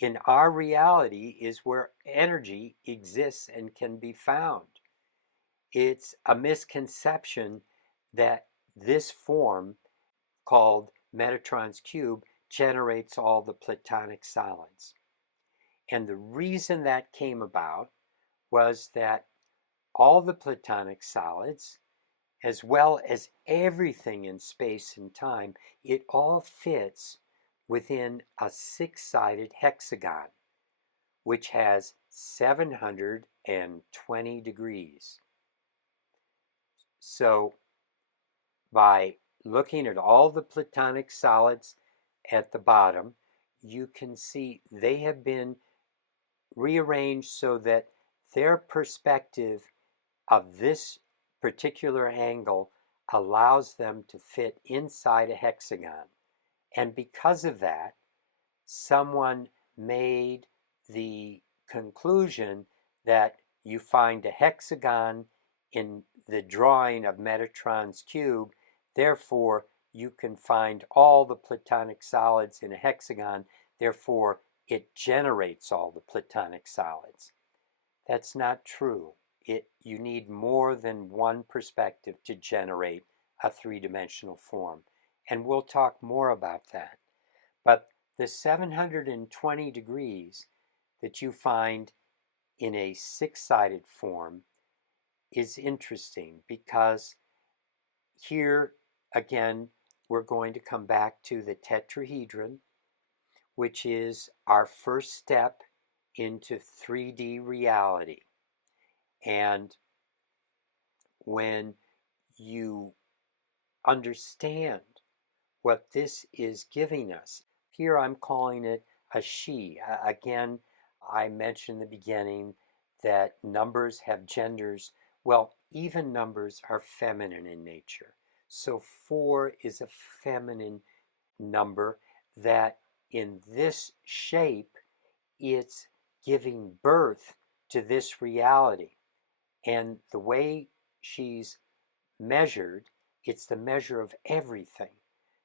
in our reality, is where energy exists and can be found. It's a misconception that this form, called Metatron's cube, generates all the Platonic solids. And the reason that came about was that all the Platonic solids, as well as everything in space and time, it all fits within a six-sided hexagon, which has 720 degrees. So by looking at all the Platonic solids at the bottom, you can see they have been rearranged so that their perspective of this particular angle allows them to fit inside a hexagon. And because of that, someone made the conclusion that you find a hexagon in the drawing of Metatron's cube, therefore you can find all the Platonic solids in a hexagon, therefore it generates all the Platonic solids. That's not true. You need more than one perspective to generate a three-dimensional form. And we'll talk more about that. But the 720 degrees that you find in a six-sided form is interesting, because here again we're going to come back to the tetrahedron, which is our first step into 3D reality. And when you understand what this is giving us, here I'm calling it a she. Again, I mentioned in the beginning that numbers have genders. Well, even numbers are feminine in nature. So 4 is a feminine number that in this shape, it's giving birth to this reality. And the way she's measured, it's the measure of everything.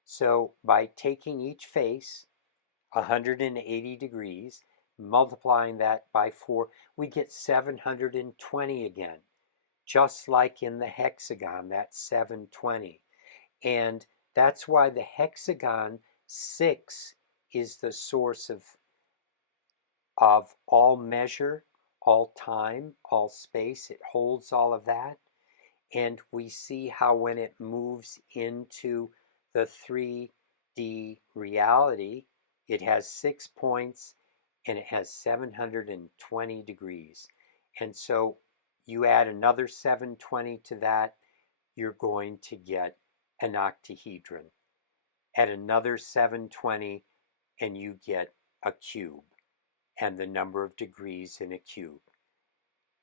So by taking each face, 180 degrees, multiplying that by 4, we get 720 again, just like in the hexagon, that's 720. And that's why the hexagon 6 is the source of all measure, all time, all space. It holds all of that. And we see how when it moves into the 3D reality, it has 6 points and it has 720 degrees. And so you add another 720 to that, you're going to get an octahedron. Add another 720 and you get a cube and the number of degrees in a cube.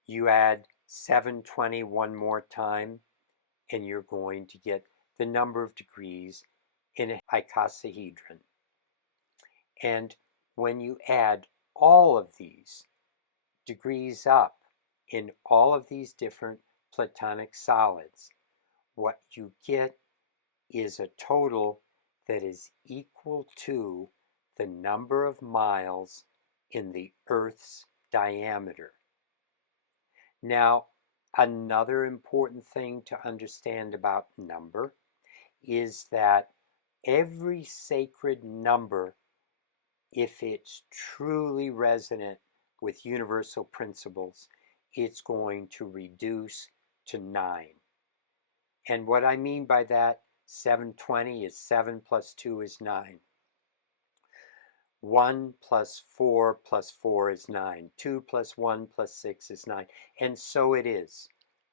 You add 720 one more time and you're going to get the number of degrees in a icosahedron. And when you add all of these degrees up in all of these different Platonic solids, what you get is a total that is equal to the number of miles in the Earth's diameter. Now, another important thing to understand about number is that every sacred number, if it's truly resonant with universal principles, it's going to reduce to 9. And what I mean by that, 720 is 7 plus 2 is 9. 1 plus 4 plus 4 is 9. 2 plus 1 plus 6 is 9. And so it is.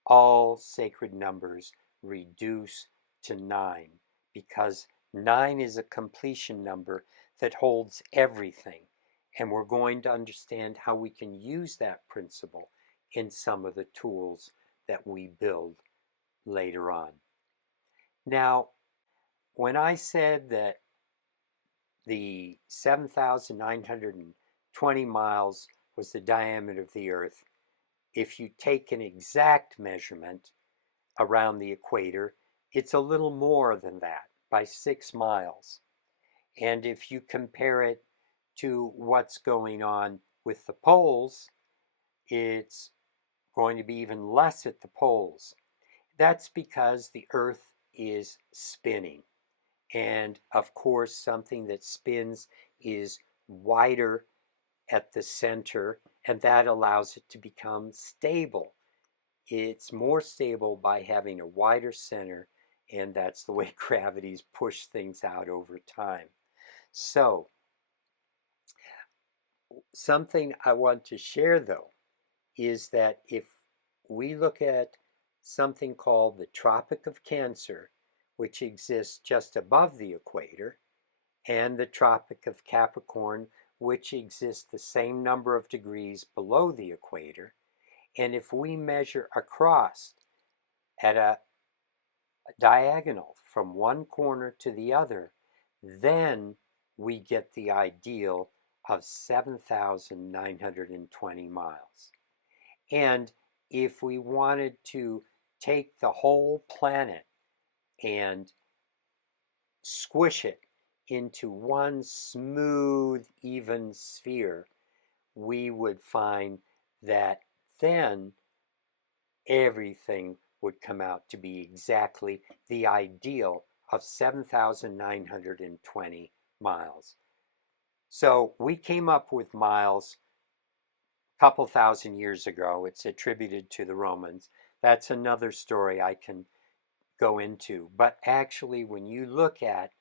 All sacred numbers reduce to 9 because 9 is a completion number that holds everything. And we're going to understand how we can use that principle in some of the tools that we build later on. Now, when I said that the 7,920 miles was the diameter of the Earth, if you take an exact measurement around the equator, it's a little more than that, by 6 miles. And if you compare it to what's going on with the poles, it's going to be even less at the poles. That's because the Earth is spinning. And of course, something that spins is wider at the center, and that allows it to become stable. It's more stable by having a wider center, and that's the way gravity's push things out over time. So, something I want to share though is that if we look at something called the Tropic of Cancer, which exists just above the equator, and the Tropic of Capricorn, which exists the same number of degrees below the equator, and if we measure across at a diagonal from one corner to the other, then we get the ideal of 7,920 miles. And if we wanted to take the whole planet and squish it into one smooth, even sphere, we would find that then everything would come out to be exactly the ideal of 7,920 miles. So we came up with miles a couple thousand years ago. It's attributed to the Romans. That's another story I can go into. But actually, when you look at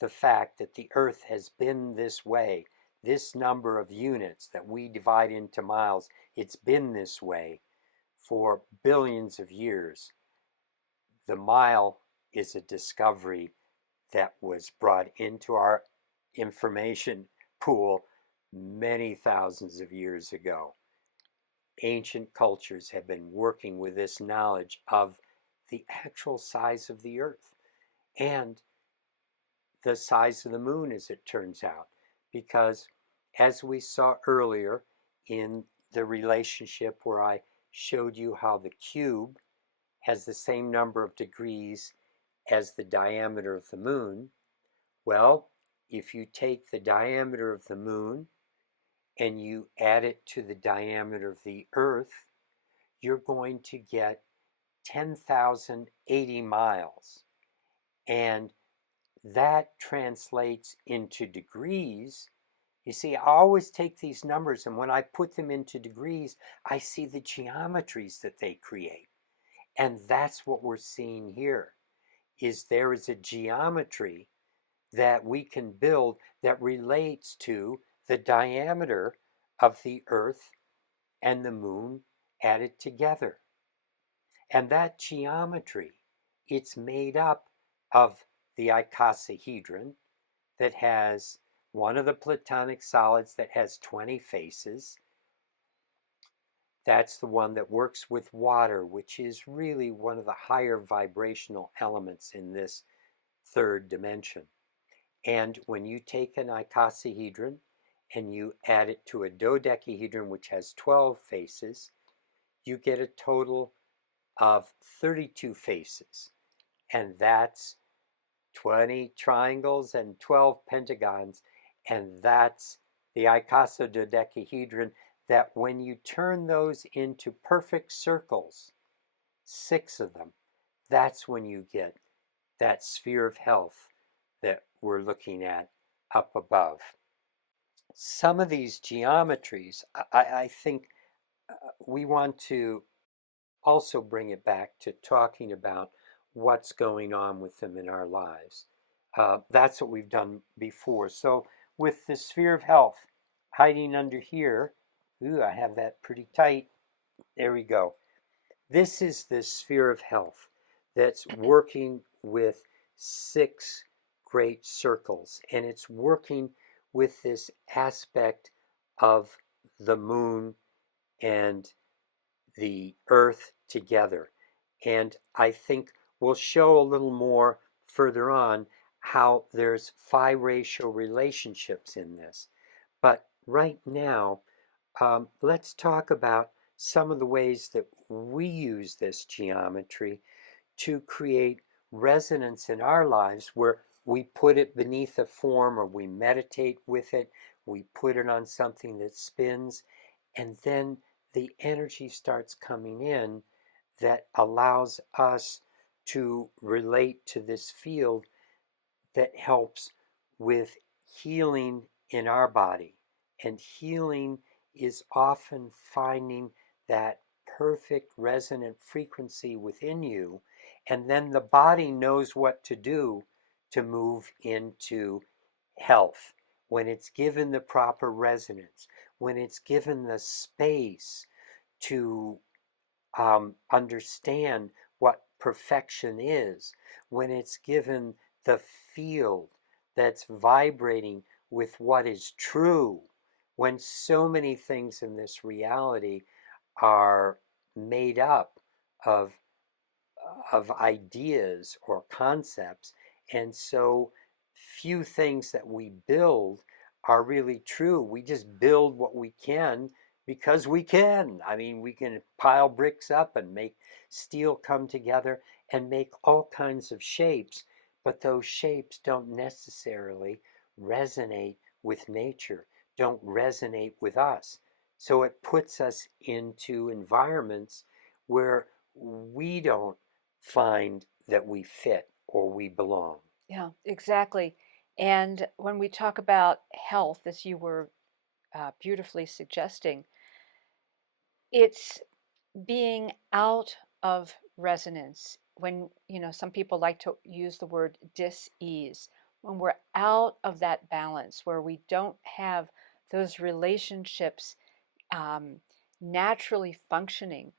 the fact that the Earth has been this way, this number of units that we divide into miles, it's been this way for billions of years. The mile is a discovery that was brought into our information pool many thousands of years ago. Ancient cultures have been working with this knowledge of the actual size of the Earth and the size of the moon, as it turns out, because as we saw earlier in the relationship where I showed you how the cube has the same number of degrees as the diameter of the moon, well, if you take the diameter of the moon and you add it to the diameter of the Earth, you're going to get 10,080 miles. And that translates into degrees. You see, I always take these numbers, and when I put them into degrees, I see the geometries that they create. And that's what we're seeing here, is there is a geometry that we can build that relates to the diameter of the Earth and the moon added together. And that geometry, it's made up of the icosahedron that has one of the Platonic solids that has 20 faces. That's the one that works with water, which is really one of the higher vibrational elements in this third dimension. And when you take an icosahedron and you add it to a dodecahedron, which has 12 faces, you get a total of 32 faces. And that's 20 triangles and 12 pentagons. And that's the icosahedron that when you turn those into perfect circles, 6 of them, that's when you get that sphere of health that we're looking at up above. some of these geometries, I think we want to also bring it back to talking about what's going on with them in our lives. That's what we've done before. So with the sphere of health hiding under here, ooh, I have that pretty tight. There we go. This is the sphere of health that's working with 6 great circles, and it's working with this aspect of the moon and the earth together. And I think we'll show a little more further on how there's phi ratio relationships in this. But right now, let's talk about some of the ways that we use this geometry to create resonance in our lives, where we put it beneath a form or we meditate with it, we put it on something that spins, and then the energy starts coming in that allows us to relate to this field that helps with healing in our body. And healing is often finding that perfect resonant frequency within you, and then the body knows what to do to move into health when it's given the proper resonance, when it's given the space to understand what perfection is, when it's given the field that's vibrating with what is true, when so many things in this reality are made up of ideas or concepts, and so few things that we build are really true. We just build what we can because we can. I mean, we can pile bricks up and make steel come together and make all kinds of shapes, but those shapes don't necessarily resonate with nature, don't resonate with us. So it puts us into environments where we don't find that we fit or we belong. Yeah, exactly. And when we talk about health, as you were beautifully suggesting, it's being out of resonance. When, some people like to use the word dis-ease, when we're out of that balance, where we don't have those relationships um, naturally functioning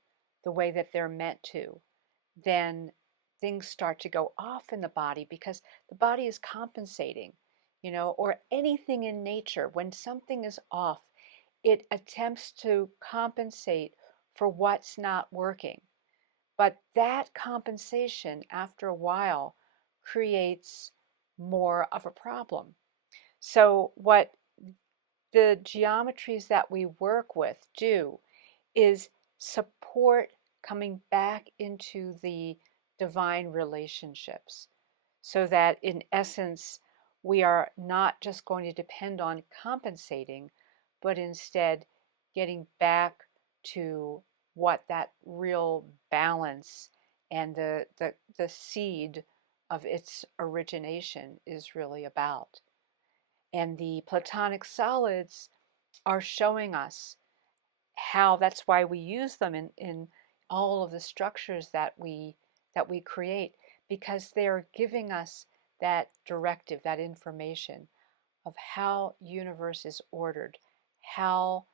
the way that they're meant to, then things start to go off in the body because the body is compensating, or anything in nature. When something is off, it attempts to compensate for what's not working. But that compensation, after a while, creates more of a problem. So, what the geometries that we work with do is support coming back into the divine relationships, so that in essence, we are not just going to depend on compensating, but instead getting back to what that real balance and the seed of its origination is really about. And the Platonic solids are showing us how that's why we use them in all of the structures that we create, because they're giving us that directive, that information of how universe is ordered, how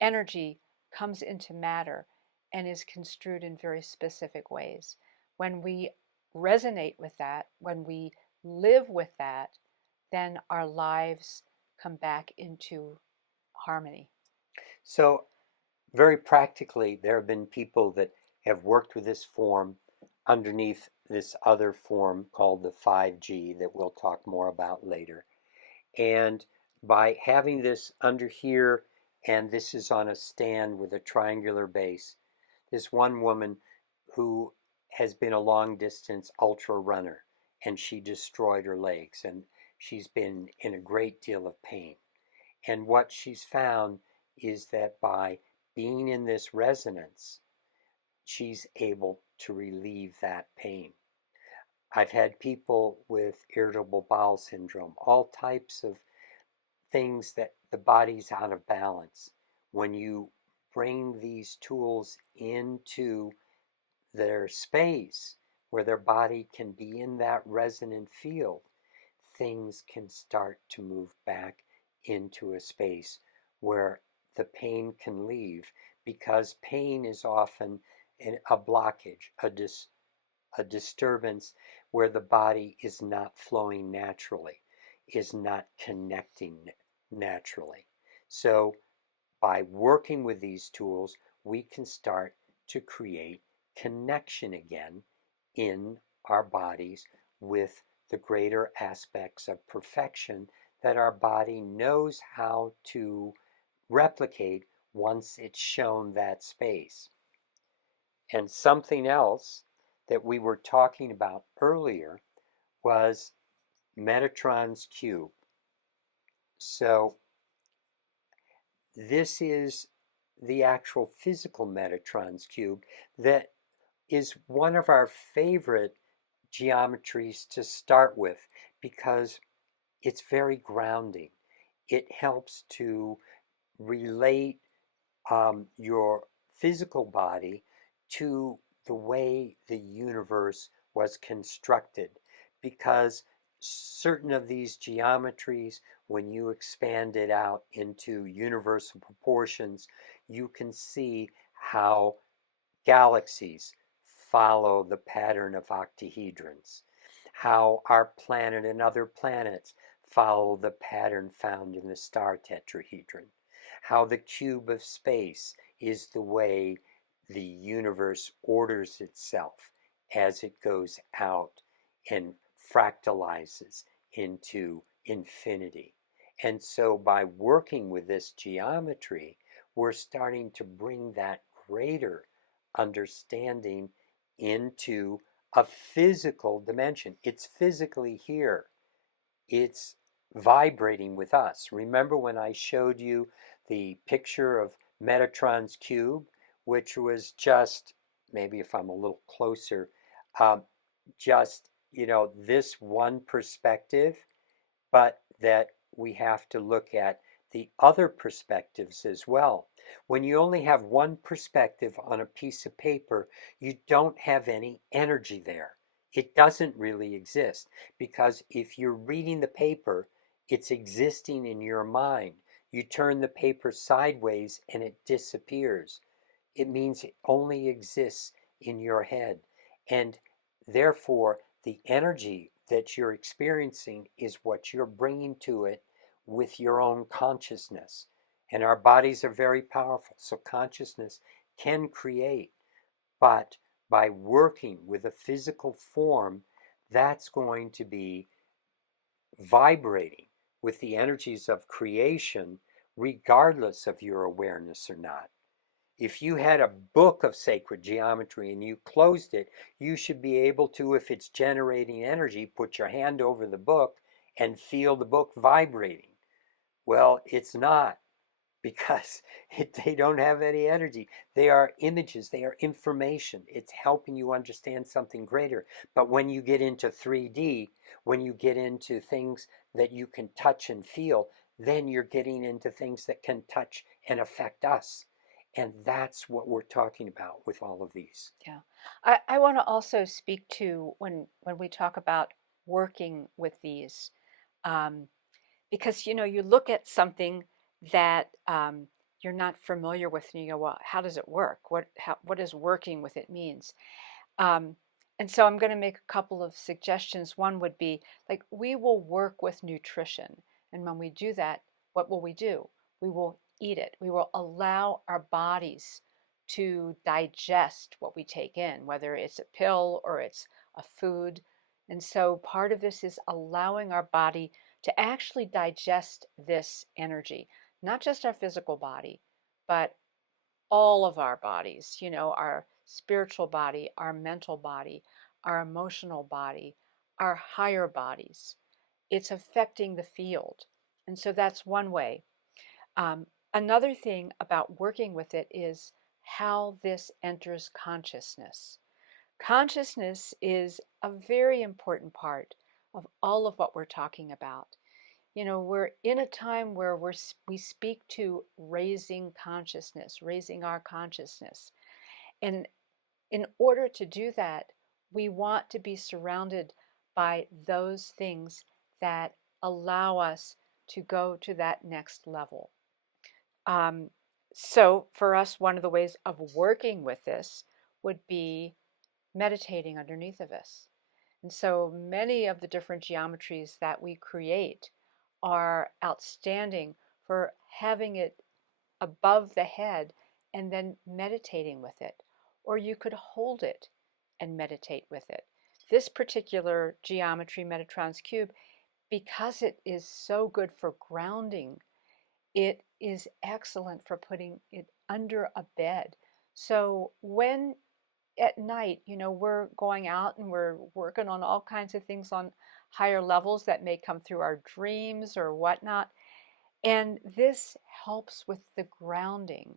energy comes into matter and is construed in very specific ways. When we resonate with that, when we live with that, then our lives come back into harmony. So, very practically, there have been people that have worked with this form underneath this other form called the 5G that we'll talk more about later. And by having this under here, and this is on a stand with a triangular base, this one woman who has been a long distance ultra runner, and she destroyed her legs, and she's been in a great deal of pain. And what she's found is that by being in this resonance, she's able to relieve that pain. I've had people with irritable bowel syndrome, all types of things that the body's out of balance. When you bring these tools into their space where their body can be in that resonant field, things can start to move back into a space where the pain can leave, because pain is often a blockage, a disturbance where the body is not flowing naturally, is not connecting naturally. So by working with these tools, we can start to create connection again in our bodies with the greater aspects of perfection that our body knows how to replicate once it's shown that space. And something else that we were talking about earlier was Metatron's cube. So this is the actual physical Metatron's cube that is one of our favorite geometries to start with, because it's very grounding. It helps to relate your physical body to the way the universe was constructed, because certain of these geometries, when you expand it out into universal proportions, you can see how galaxies follow the pattern of octahedrons, how our planet and other planets follow the pattern found in the star tetrahedron, how the cube of space is the way the universe orders itself as it goes out and fractalizes into infinity. And so by working with this geometry, we're starting to bring that greater understanding into a physical dimension. It's physically here. It's vibrating with us. Remember when I showed you the picture of Metatron's cube, which was just, maybe if I'm a little closer, um, just, this one perspective, but that we have to look at the other perspectives as well. When you only have one perspective on a piece of paper, you don't have any energy there. It doesn't really exist, because if you're reading the paper, it's existing in your mind. You turn the paper sideways and it disappears. It means it only exists in your head. And therefore, the energy that you're experiencing is what you're bringing to it with your own consciousness. And our bodies are very powerful, so consciousness can create. But by working with a physical form, that's going to be vibrating with the energies of creation, regardless of your awareness or not. If you had a book of sacred geometry and you closed it, you should be able to, if it's generating energy, put your hand over the book and feel the book vibrating. Well, it's not, because they don't have any energy. They are images, they are information. It's helping you understand something greater. But when you get into 3D, when you get into things that you can touch and feel, then you're getting into things that can touch and affect us. And that's what we're talking about with all of these. Yeah. I want to also speak to when we talk about working with these, um, because you look at something that you're not familiar with, and you go, well, how does it work? What does working with it means? Um, and so I'm going to make a couple of suggestions. One would be like, we will work with nutrition, and when we do that, what will we do? We will eat it. We will allow our bodies to digest what we take in, whether it's a pill or it's a food. And so part of this is allowing our body to actually digest this energy, not just our physical body, but all of our bodies, our spiritual body, our mental body, our emotional body, our higher bodies. It's affecting the field. And so that's one way. Um, Another thing about working with it is how this enters consciousness. Consciousness is a very important part of all of what we're talking about. We're in a time where we speak to raising consciousness, raising our consciousness. And in order to do that, we want to be surrounded by those things that allow us to go to that next level. Um, so, for us, one of the ways of working with this would be meditating underneath of us. And so many of the different geometries that we create are outstanding for having it above the head and then meditating with it. Or you could hold it and meditate with it. This particular geometry, Metatron's cube, because it is so good for grounding, it is excellent for putting it under a bed. So when at night, we're going out and we're working on all kinds of things on higher levels that may come through our dreams or whatnot. And this helps with the grounding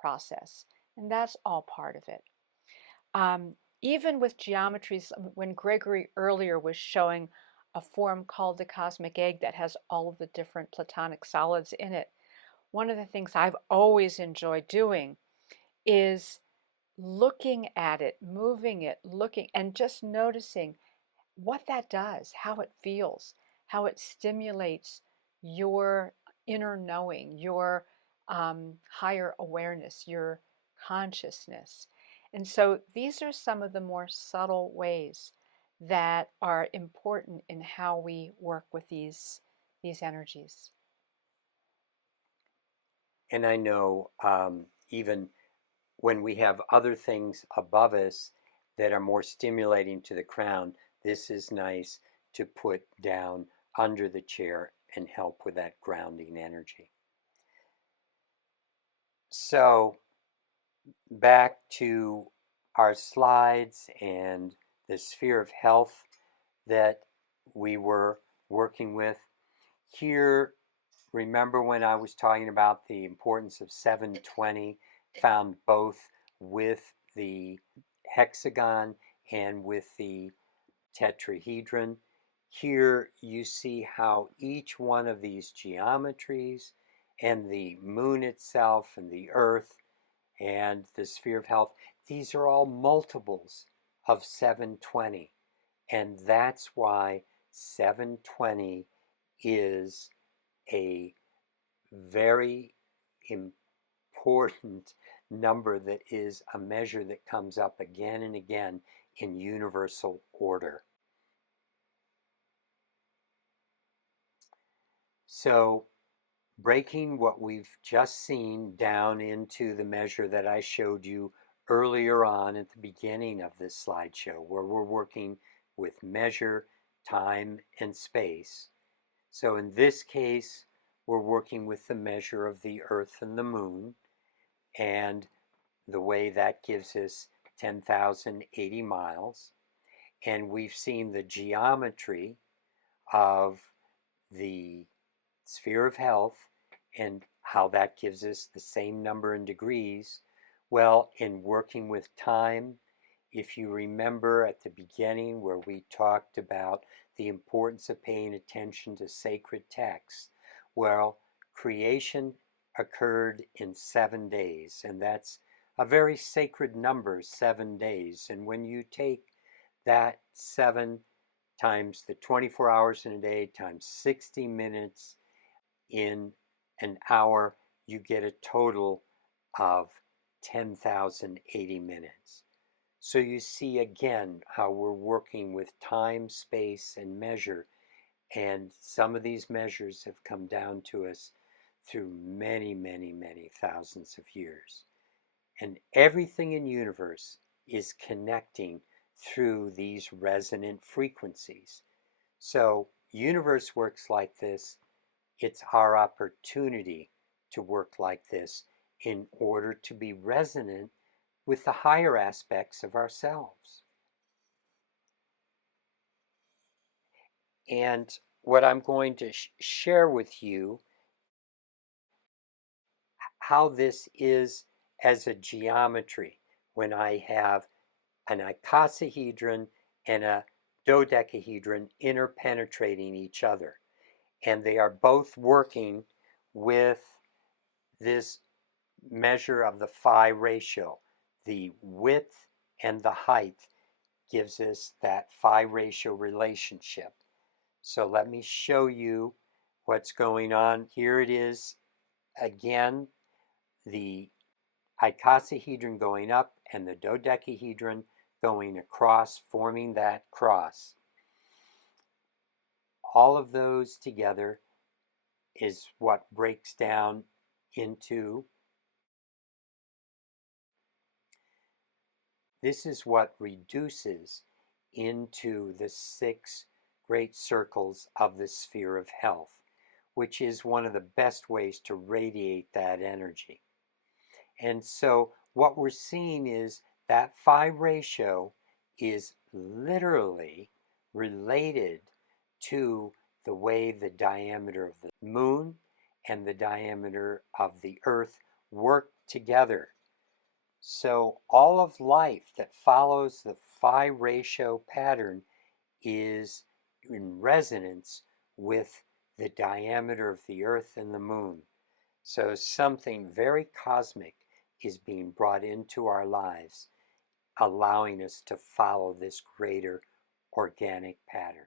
process. And that's all part of it. Even with geometries, when Gregory earlier was showing a form called the cosmic egg that has all of the different Platonic solids in it, one of the things I've always enjoyed doing is looking at it, moving it, looking, and just noticing what that does, how it feels, how it stimulates your inner knowing, your higher awareness, your consciousness. And so these are some of the more subtle ways that are important in how we work with these energies. And I know even when we have other things above us that are more stimulating to the crown, this is nice to put down under the chair and help with that grounding energy. So back to our slides and the sphere of health that we were working with. Here, remember when I was talking about the importance of 720, found both with the hexagon and with the tetrahedron. Here you see how each one of these geometries and the moon itself and the earth and the sphere of health, these are all multiples of 720. And that's why 720 is a very important number that is a measure that comes up again and again in universal order. So breaking what we've just seen down into the measure that I showed you earlier on at the beginning of this slideshow, where we're working with measure, time, and space. So in this case, we're working with the measure of the Earth and the Moon, and the way that gives us 10,080 miles. And we've seen the geometry of the sphere of health and how that gives us the same number in degrees. Well, in working with time, if you remember at the beginning where we talked about the importance of paying attention to sacred texts, well, creation occurred in 7 days, and that's a very sacred number, 7 days. And when you take that 7 times the 24 hours in a day times 60 minutes in an hour, you get a total of 10,080 minutes. So you see again how we're working with time, space, and measure. And some of these measures have come down to us through many, many, many thousands of years. And everything in the universe is connecting through these resonant frequencies. So universe works like this. It's our opportunity to work like this in order to be resonant with the higher aspects of ourselves. And what I'm going to share with you, how this is as a geometry when I have an icosahedron and a dodecahedron interpenetrating each other. and they are both working with this measure of the phi ratio. The width and the height gives us that phi ratio relationship. So let me show you what's going on. Here it is again, the icosahedron going up and the dodecahedron going across, forming that cross. All of those together is what breaks down into, this is what reduces into the 6 great circles of the sphere of health, which is one of the best ways to radiate that energy. And so what we're seeing is that phi ratio is literally related to the way the diameter of the moon and the diameter of the earth work together. So all of life that follows the phi ratio pattern is in resonance with the diameter of the earth and the moon. So something very cosmic is being brought into our lives, allowing us to follow this greater organic pattern.